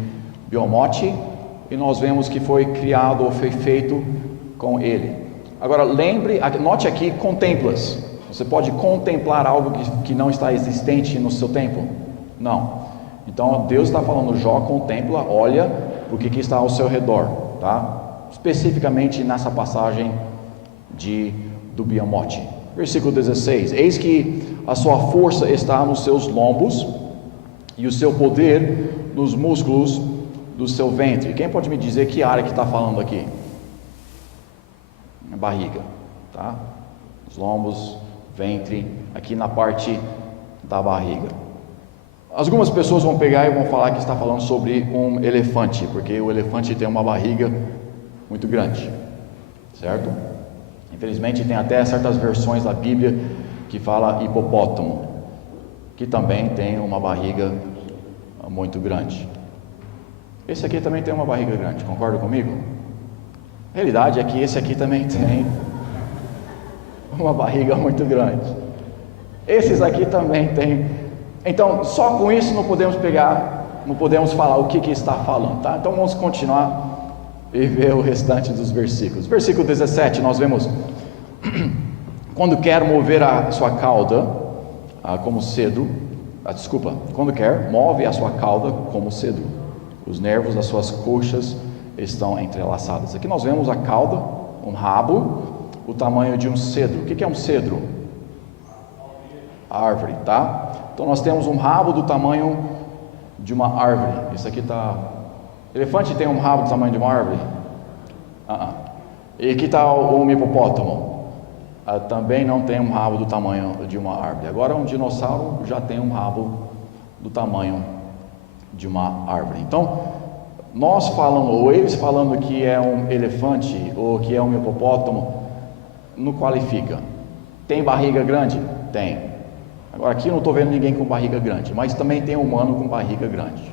biomote, e nós vemos que foi criado ou foi feito com ele. Agora note aqui, contemplas. Você pode contemplar algo que não está existente no seu tempo? Não. Então Deus está falando, Jó contempla, olha o que está ao seu redor, tá? Especificamente nessa passagem do Beamote. Versículo 16: eis que a sua força está nos seus lombos e o seu poder nos músculos do seu ventre. Quem pode me dizer que área que está falando aqui? A barriga, tá? Os lombos, ventre, aqui na parte da barriga. Algumas pessoas vão pegar e vão falar que está falando sobre um elefante, porque o elefante tem uma barriga muito grande, certo? Infelizmente tem até certas versões da Bíblia que fala hipopótamo, que também tem uma barriga muito grande. Esse aqui também tem uma barriga grande, concorda comigo? A realidade é que esse aqui também tem uma barriga muito grande. Esses aqui também tem. Então, só com isso não podemos falar o que está falando, tá? Então vamos continuar e ver o restante dos versículos. Versículo 17, nós vemos: quando quer mover a sua cauda como cedro, quando quer, move a sua cauda como cedro, os nervos das suas coxas estão entrelaçadas. Aqui nós vemos a cauda, um rabo, o tamanho de um cedro. O que é um cedro? Árvore, tá? Então nós temos um rabo do tamanho de uma árvore. Isso aqui está... Elefante tem um rabo do tamanho de uma árvore? E aqui está um hipopótamo. Também não tem um rabo do tamanho de uma árvore. Agora um dinossauro já tem um rabo do tamanho de uma árvore. Então, nós falando, ou eles falando que é um elefante ou que é um hipopótamo, não qualifica. Tem barriga grande? Tem. Agora aqui eu não estou vendo ninguém com barriga grande, mas também tem humano com barriga grande.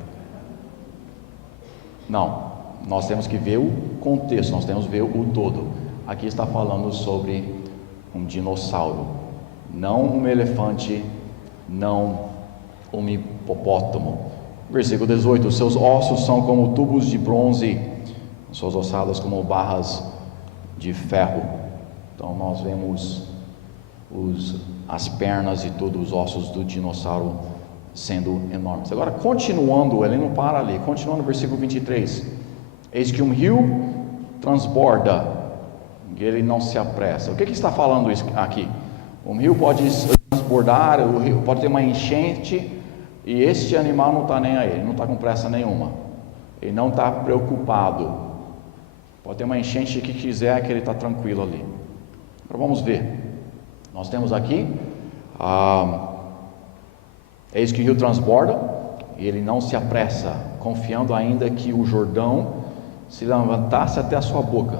Não, nós temos que ver o contexto, nós temos que ver o todo. Aqui está falando sobre um dinossauro, não um elefante, não um hipopótamo. Versículo 18: os seus ossos são como tubos de bronze, suas ossadas como barras de ferro. Então nós vemos as pernas e todos os ossos do dinossauro sendo enormes. Agora, continuando, ele não para ali, continuando no versículo 23: eis que um rio transborda, e ele não se apressa. O que está falando isso aqui? Um rio pode transbordar, o rio pode ter uma enchente, e este animal não está nem aí, ele não está com pressa nenhuma, ele não está preocupado. Pode ter uma enchente que quiser, que ele está tranquilo ali. Agora vamos ver. Nós temos aqui, eis que o rio transborda, e ele não se apressa, confiando ainda que o Jordão se levantasse até a sua boca,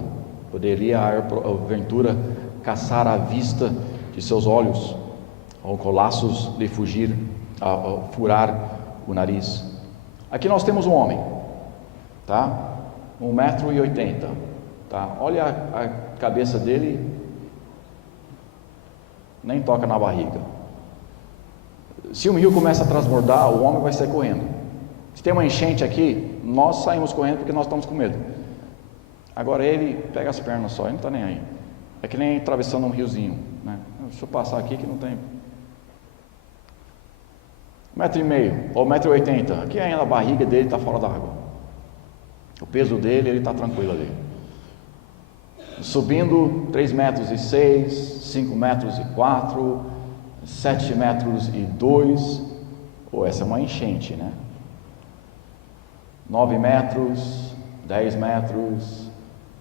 poderia aventura caçar a vista de seus olhos, ou colaços lhe furar o nariz. Aqui nós temos um homem, tá? 1,80 m, tá? Olha a cabeça dele, nem toca na barriga. Se o rio começa a transbordar, o homem vai sair correndo. Se tem uma enchente aqui, nós saímos correndo porque nós estamos com medo. Agora ele pega as pernas só, ele não está nem aí. É que nem atravessando um riozinho, né? Deixa eu passar aqui que não tem. 1,5 m ou 1,80 m. Aqui ainda a barriga dele está fora da água. O peso dele, ele está tranquilo ali. Subindo 3,6 metros, 5,4 metros, 7,2 metros. Essa é uma enchente, né? 9 metros, 10 metros,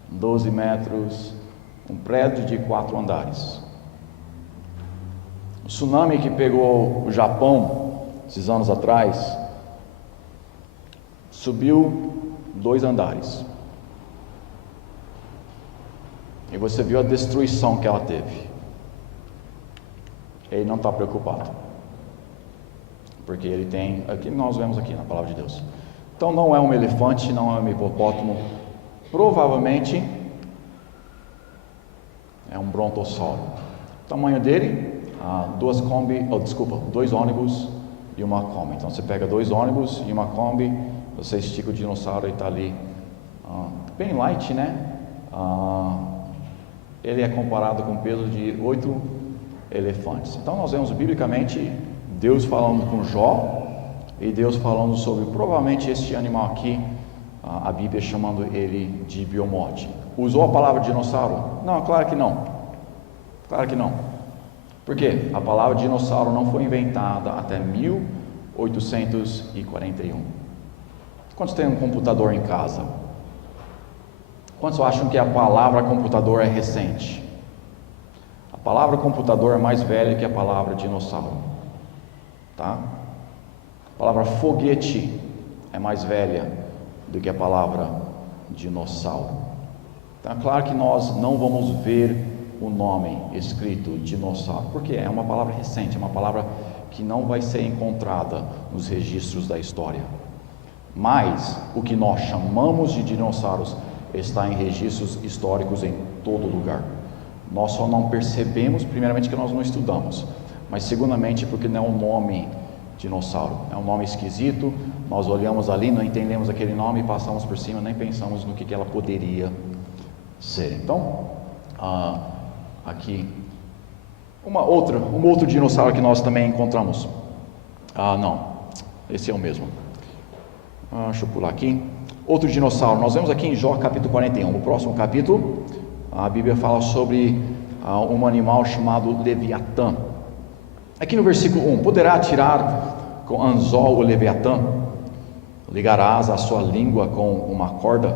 12 metros, um prédio de 4 andares. O tsunami que pegou o Japão esses anos atrás subiu 2 andares. E você viu a destruição que ela teve. Ele não está preocupado, porque ele tem, aqui nós vemos aqui na palavra de Deus. Então não é um elefante, não é um hipopótamo, provavelmente é um brontossauro. O tamanho dele, 2 ônibus e uma Kombi. Então você pega 2 ônibus e uma Kombi, você estica o dinossauro e está ali bem light, né? Ele é comparado com o peso de 8 elefantes. Então nós vemos biblicamente Deus falando com Jó e Deus falando sobre provavelmente este animal aqui, a Bíblia chamando ele de biomote. Usou a palavra dinossauro? Não, claro que não. Claro que não. Por quê? A palavra dinossauro não foi inventada até 1841. Quantos têm um computador em casa? Quantos acham que a palavra computador é recente? A palavra computador é mais velha que a palavra dinossauro, tá? A palavra foguete é mais velha do que a palavra dinossauro. Então, é claro que nós não vamos ver o nome escrito dinossauro, porque é uma palavra recente, é uma palavra que não vai ser encontrada nos registros da história. Mas o que nós chamamos de dinossauros está em registros históricos em todo lugar. Nós só não percebemos, primeiramente, que nós não estudamos, mas segundamente porque não é um nome dinossauro, é um nome esquisito. Nós olhamos ali, não entendemos aquele nome e passamos por cima, nem pensamos no que ela poderia ser. Então, aqui um outro dinossauro que nós também encontramos. Não, esse é o mesmo. Deixa eu pular aqui. Outro dinossauro, nós vemos aqui em Jó capítulo 41, no próximo capítulo, a Bíblia fala sobre um animal chamado Leviatã. Aqui no versículo 1, poderá tirar com anzol o Leviatã? Ligarás a sua língua com uma corda?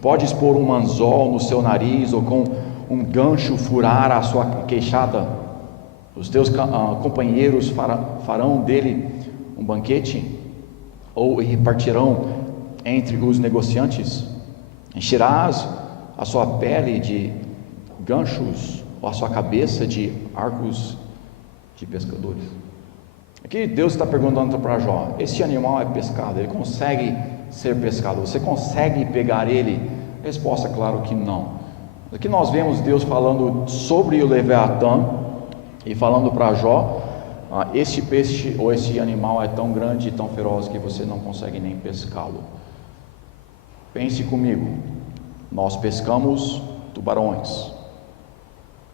Podes pôr um anzol no seu nariz, ou com um gancho furar a sua queixada? Os teus companheiros farão dele um banquete? Ou repartirão entre os negociantes? Encherás a sua pele de ganchos, ou a sua cabeça de arcos de pescadores? Aqui Deus está perguntando para Jó: esse animal é pescado? Ele consegue ser pescado? Você consegue pegar ele? Resposta: claro que não. Aqui nós vemos Deus falando sobre o Leviatã e falando para Jó: esse peixe ou esse animal é tão grande e tão feroz que você não consegue nem pescá-lo. Pense comigo, nós pescamos tubarões,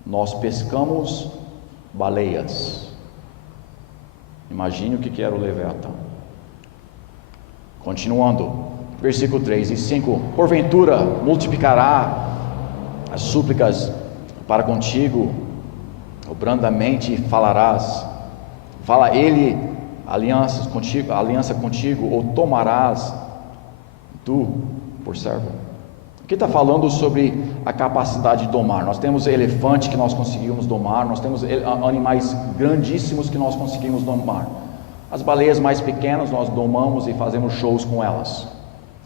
nós pescamos baleias. Imagine o que era o Leviatã. Continuando, versículo 3 e 5: porventura multiplicará as súplicas para contigo, ou brandamente falarás? Fala ele aliança contigo, ou tomarás tu por servo? Aqui está falando sobre a capacidade de domar. Nós temos elefante que nós conseguimos domar, nós temos animais grandíssimos que nós conseguimos domar. As baleias mais pequenas nós domamos e fazemos shows com elas.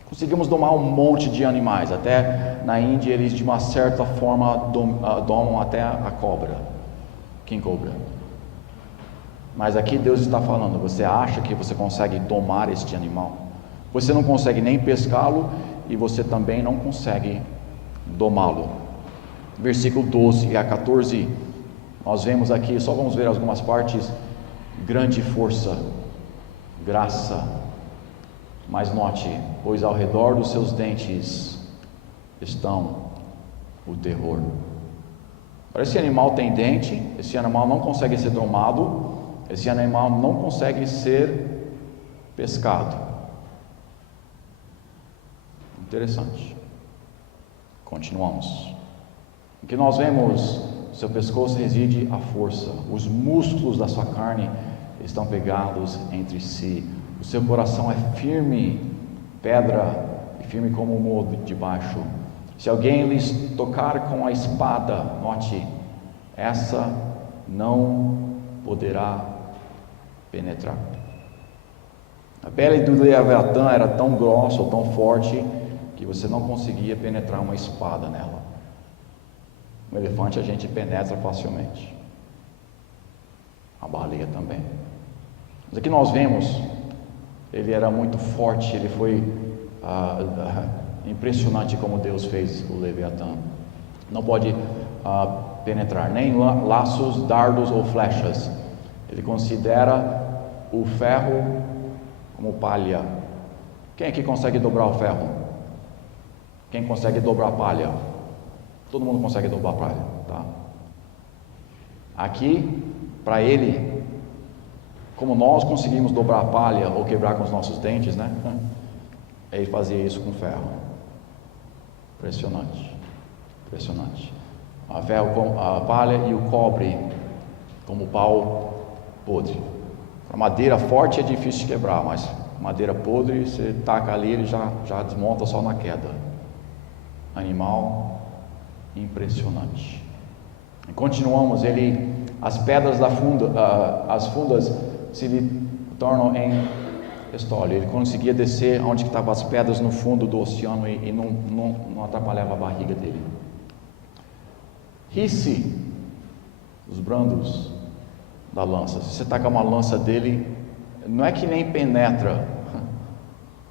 Conseguimos domar um monte de animais, até na Índia eles de uma certa forma domam até a cobra, king cobra. Mas aqui Deus está falando: você acha que você consegue domar este animal? Você não consegue nem pescá-lo e você também não consegue domá-lo. Versículo 12 a 14, nós vemos aqui, só vamos ver algumas partes: grande força, graça, mas note, pois ao redor dos seus dentes estão o terror. Esse animal tem dente, esse animal não consegue ser domado, esse animal não consegue ser pescado. Interessante. Continuamos. O que nós vemos: seu pescoço reside a força, os músculos da sua carne estão pegados entre si, o seu coração é firme, pedra, e firme como o morro de baixo. Se alguém lhes tocar com a espada, note, essa não poderá penetrar. A pele do Leviatã era tão grossa ou tão forte que você não conseguia penetrar uma espada nela. O elefante a gente penetra facilmente, a baleia também. Mas aqui nós vemos, ele era muito forte, ele foi impressionante como Deus fez o Leviatã. Não pode penetrar nem laços, dardos ou flechas. Ele considera o ferro como palha. Quem aqui consegue dobrar o ferro? Quem consegue dobrar palha? Todo mundo consegue dobrar palha, tá? Aqui, para ele, como nós conseguimos dobrar a palha ou quebrar com os nossos dentes, né? Ele fazia isso com ferro. Impressionante, impressionante. A palha e o cobre como pau podre. A madeira forte é difícil de quebrar, mas madeira podre, você taca ali, ele já desmonta só na queda. Animal impressionante. E continuamos, as pedras da funda, as fundas se lhe tornam em estóleo. Ele conseguia descer onde estavam as pedras no fundo do oceano e não atrapalhava a barriga dele. Ri-se os brandos da lança. Se você tacar uma lança dele, não é que nem penetra,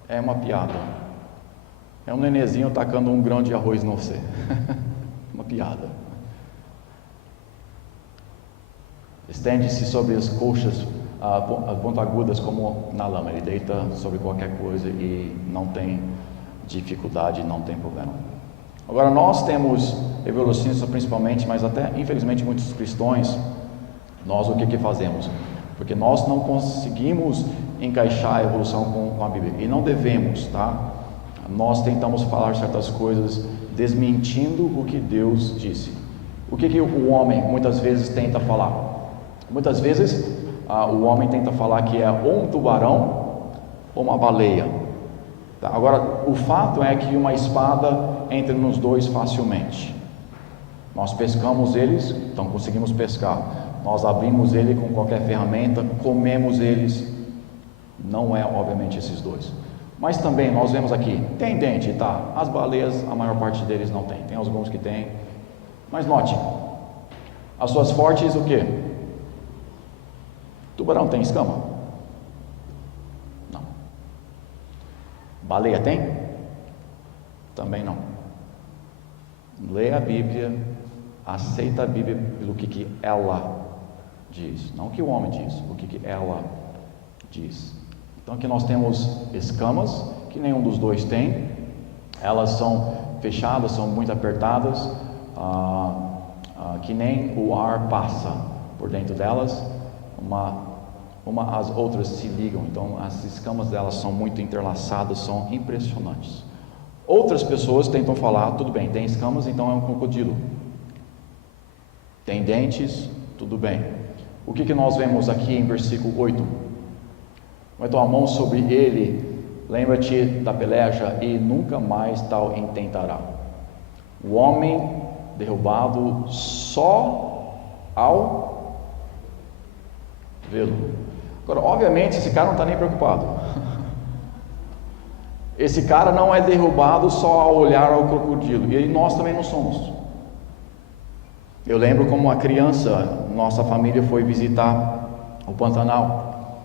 é uma piada. É um nenezinho tacando um grão de arroz no você. Uma piada. Estende-se sobre as coxas pontiagudas como na lama. Ele deita sobre qualquer coisa e não tem dificuldade, não tem problema. Agora nós temos evolucionistas principalmente, mas até infelizmente muitos cristãos, nós o que fazemos? Porque nós não conseguimos encaixar a evolução com a Bíblia, e não devemos, tá? Nós tentamos falar certas coisas desmentindo o que Deus disse. O que o homem muitas vezes tenta falar? Muitas vezes o homem tenta falar que é ou um tubarão ou uma baleia. Tá? Agora, o fato é que uma espada entra nos dois facilmente. Nós pescamos eles, então conseguimos pescar. Nós abrimos ele com qualquer ferramenta, comemos eles. Não é, obviamente, esses dois. Mas também nós vemos aqui, tem dente, tá? As baleias, a maior parte deles não tem. Tem alguns que tem. Mas note, as suas fortes, o quê? Tubarão tem escama? Não. Baleia tem? Também não. Leia a Bíblia, aceita a Bíblia pelo que ela diz, não o que o homem diz, o que ela diz. Então aqui nós temos escamas, que nenhum dos dois tem, elas são fechadas, são muito apertadas, que nem o ar passa por dentro delas, as outras se ligam, então as escamas delas são muito entrelaçadas, são impressionantes. Outras pessoas tentam falar, tudo bem, tem escamas, então é um crocodilo. Tem dentes, tudo bem. O que nós vemos aqui em versículo 8? Vai tomar a mão sobre ele, lembra-te da peleja e nunca mais tal intentará. O homem derrubado só ao vê-lo. Agora, obviamente, esse cara não está nem preocupado. Esse cara não é derrubado só ao olhar ao crocodilo, e nós também não somos. Eu lembro como uma criança, nossa família foi visitar o Pantanal,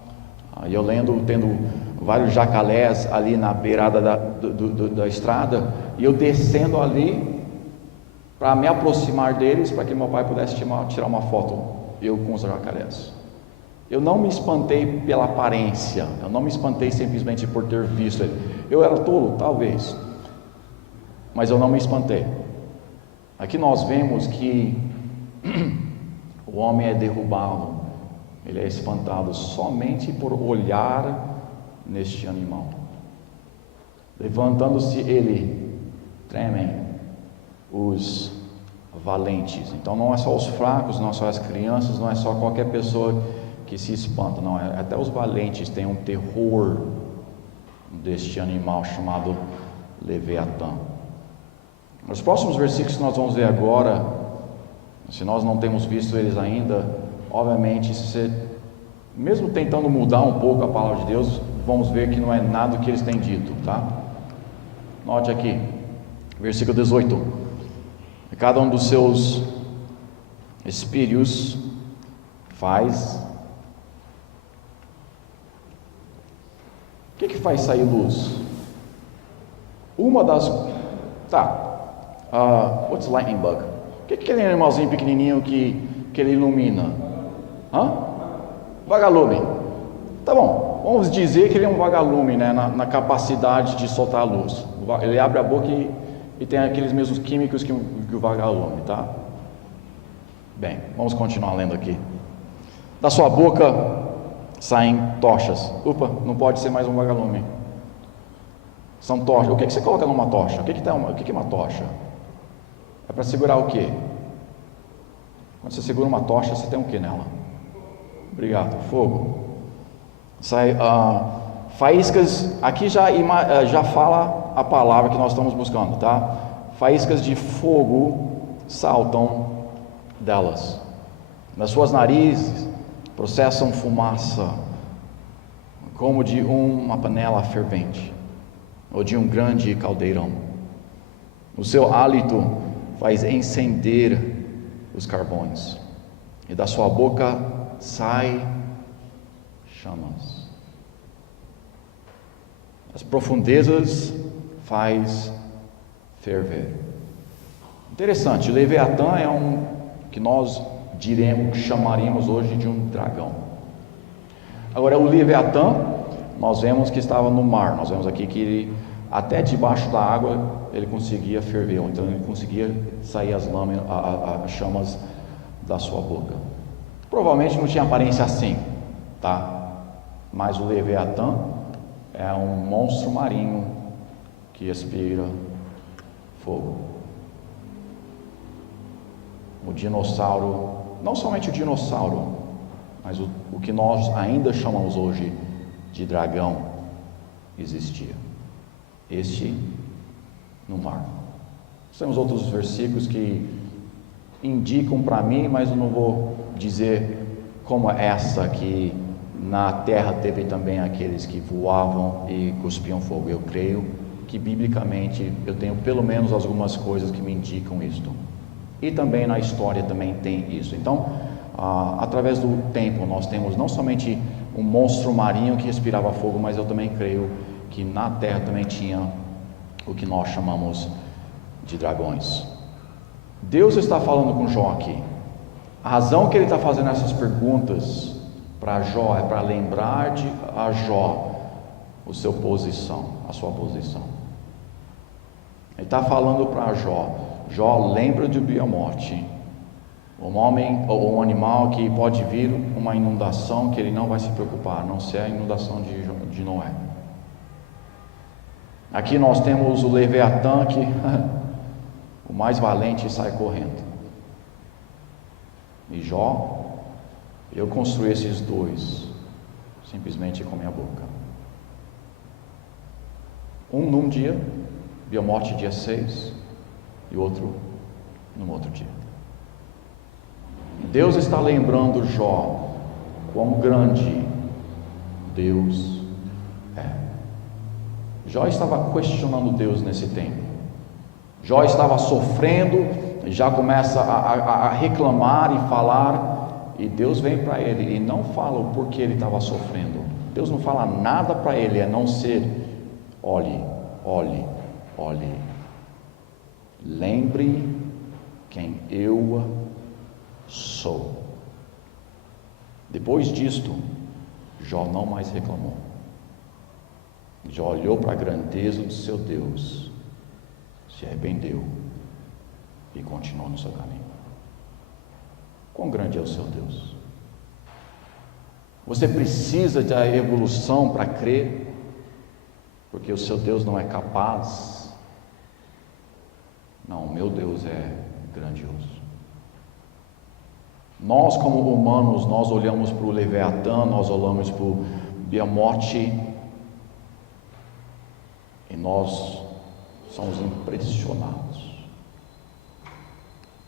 e eu tendo vários jacalés ali na beirada da estrada, e eu descendo ali para me aproximar deles, para que meu pai pudesse tirar uma foto, eu com os jacalés. Eu não me espantei pela aparência, eu não me espantei simplesmente por ter visto ele. Eu era tolo, talvez, mas eu não me espantei. Aqui nós vemos que o homem é derrubado, ele é espantado somente por olhar neste animal. Levantando-se ele, tremem os valentes. Então não é só os fracos, não é só as crianças, não é só qualquer pessoa que se espanta, não, até os valentes têm um terror deste animal chamado Leviatã. Nos próximos versículos que nós vamos ver agora, se nós não temos visto eles ainda, obviamente, mesmo tentando mudar um pouco a palavra de Deus, vamos ver que não é nada do que eles têm dito, tá? Note aqui, versículo 18: cada um dos seus espírios faz. O que faz sair luz? Uma das... what's lightning bug? O que é aquele animalzinho pequenininho que ele ilumina? Vagalume. Tá bom, vamos dizer que ele é um vagalume, né, na capacidade de soltar a luz. Ele abre a boca e tem aqueles mesmos químicos que o vagalume, tá? Bem, vamos continuar lendo aqui. Da sua boca saem tochas. Opa, não pode ser mais um vagalume. São tochas. O que você coloca numa tocha? O que é uma tocha? É para segurar o quê? Quando você segura uma tocha, você tem o quê nela? Obrigado. Fogo. Sai faíscas. Aqui já fala a palavra que nós estamos buscando, tá? Faíscas de fogo saltam delas. Nas suas narizes processam fumaça, como de uma panela fervente, ou de um grande caldeirão. O seu hálito faz encender os carvões, e da sua boca sai chamas. As profundezas faz ferver. Interessante, o Leviatã é que nós chamaríamos hoje de um dragão. Agora, o Leviatã, nós vemos que estava no mar. Nós vemos aqui que ele, até debaixo da água, ele conseguia ferver. Então, ele conseguia sair as chamas da sua boca. Provavelmente não tinha aparência assim, tá? Mas o Leviatã é um monstro marinho que expira fogo. O dinossauro, não somente o dinossauro, mas o que nós ainda chamamos hoje de dragão, existia. Este no mar. Temos outros versículos que indicam para mim, mas eu não vou dizer como essa que na terra teve também aqueles que voavam e cuspiam fogo. Eu creio que biblicamente eu tenho pelo menos algumas coisas que me indicam isto. E também na história também tem isso. Então, através do tempo, nós temos não somente um monstro marinho que respirava fogo, mas eu também creio que na terra também tinha o que nós chamamos de dragões. Deus está falando com Jó aqui. A razão que ele está fazendo essas perguntas para Jó é para lembrar a Jó a sua posição. Ele está falando para Jó, lembra de Beamote, um homem ou um animal que pode vir uma inundação que ele não vai se preocupar, a não ser a inundação de Noé. Aqui nós temos o Leviatã que o mais valente sai correndo. E Jó, eu construí esses dois simplesmente com minha boca. Um num dia, Beamote dia 6, e outro num outro dia. Deus está lembrando Jó quão grande Deus é. Jó estava questionando Deus nesse tempo. Jó estava sofrendo, já começa a reclamar e falar, e Deus vem para ele e não fala o porquê ele estava sofrendo. Deus não fala nada para ele, a não ser: olhe, lembre quem eu sou. Depois disto, Jó não mais reclamou. Jó olhou para a grandeza do seu Deus, se arrependeu e continuou no seu caminho. Quão grande é o seu Deus? Você precisa da evolução para crer, porque o seu Deus não é capaz. Não, o meu Deus é grandioso. Nós, como humanos, nós olhamos para o Leviatã, nós olhamos para o Beamote, e nós somos impressionados.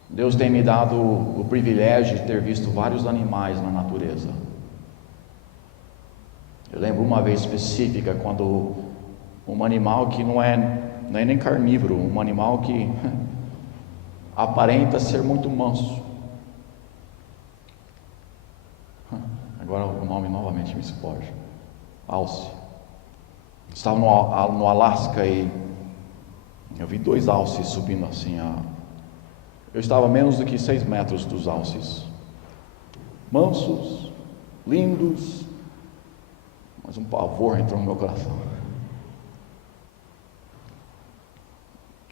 Deus tem me dado o privilégio de ter visto vários animais na natureza. Eu lembro uma vez específica, quando um animal que não é nem carnívoro, um animal que aparenta ser muito manso. Agora o nome novamente me foge. Alce. Estava no Alasca e eu vi 2 alces subindo assim. Eu estava a menos do que 6 metros dos alces. Mansos, lindos, mas um pavor entrou no meu coração.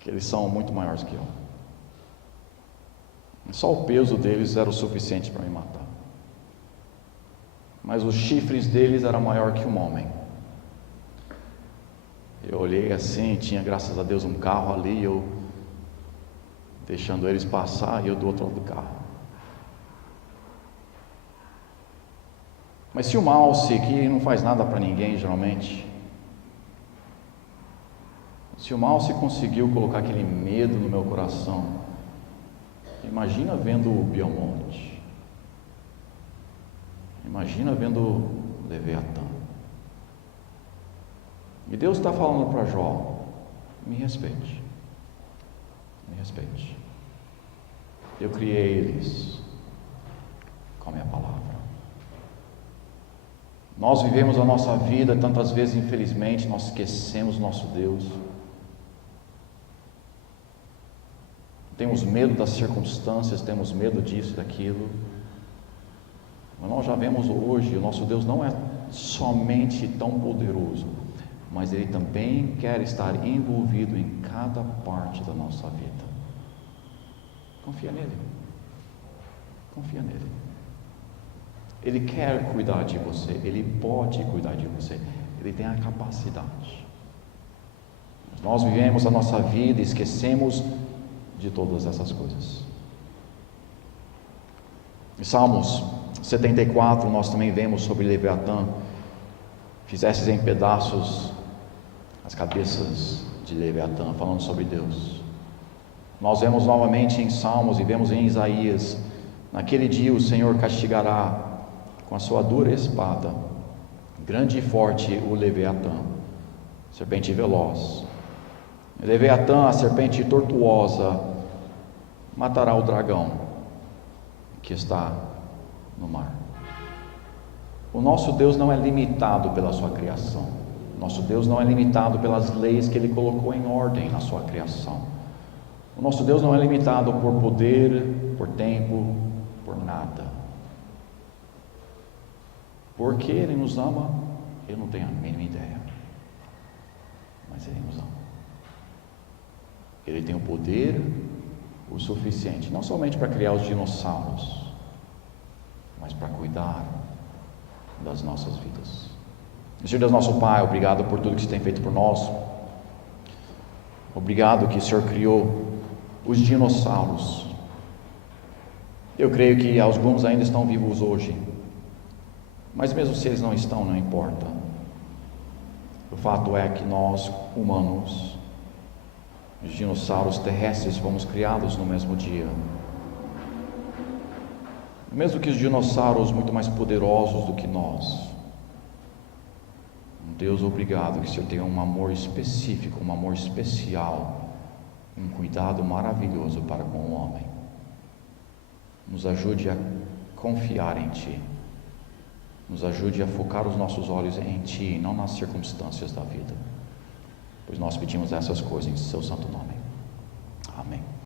que eles são muito maiores que eu. Só o peso deles era o suficiente para me matar. Mas os chifres deles eram maior que um homem. Eu olhei assim, tinha, graças a Deus, um carro ali, eu deixando eles passar e eu do outro lado do carro. Mas se o Malce, que não faz nada para ninguém geralmente, se o Malce conseguiu colocar aquele medo no meu coração, imagina vendo o Belmonte, imagina vendo o Leviatã. E Deus está falando para Jó: me respeite, me respeite. Eu criei eles com a minha palavra. Nós vivemos a nossa vida, tantas vezes, infelizmente, nós esquecemos nosso Deus. Temos medo das circunstâncias, temos medo disso e daquilo. Mas nós já vemos hoje, o nosso Deus não é somente tão poderoso, mas Ele também quer estar envolvido em cada parte da nossa vida. Confia nele. Confia nele. Ele quer cuidar de você, Ele pode cuidar de você, Ele tem a capacidade. Nós vivemos a nossa vida e esquecemos de todas essas coisas. Em Salmos 74, nós também vemos sobre Leviatã: fizestes em pedaços as cabeças de Leviatã, falando sobre Deus. Nós vemos novamente em Salmos e vemos em Isaías: naquele dia o Senhor castigará com a sua dura espada, grande e forte, o Leviatã, serpente veloz. Leviatã, a serpente tortuosa, matará o dragão que está no mar. O nosso Deus não é limitado pela sua criação. Nosso Deus não é limitado pelas leis que Ele colocou em ordem na sua criação. O nosso Deus não é limitado por poder, por tempo, por nada. Porque Ele nos ama, eu não tenho a mínima ideia, mas Ele nos ama. Ele tem o poder o suficiente, não somente para criar os dinossauros, mas para cuidar das nossas vidas. Senhor Deus nosso Pai, obrigado por tudo que você tem feito por nós. Obrigado que o Senhor criou os dinossauros. Eu creio que alguns ainda estão vivos hoje, mas mesmo se eles não estão, não importa. O fato é que nós, humanos, os dinossauros terrestres, fomos criados no mesmo dia. Mesmo que os dinossauros muito mais poderosos do que nós. Deus, obrigado que o Senhor tenha um amor específico, um amor especial, um cuidado maravilhoso para com o homem. Nos ajude a confiar em Ti. Nos ajude a focar os nossos olhos em Ti, não nas circunstâncias da vida. Pois nós pedimos essas coisas em Seu santo nome. Amém.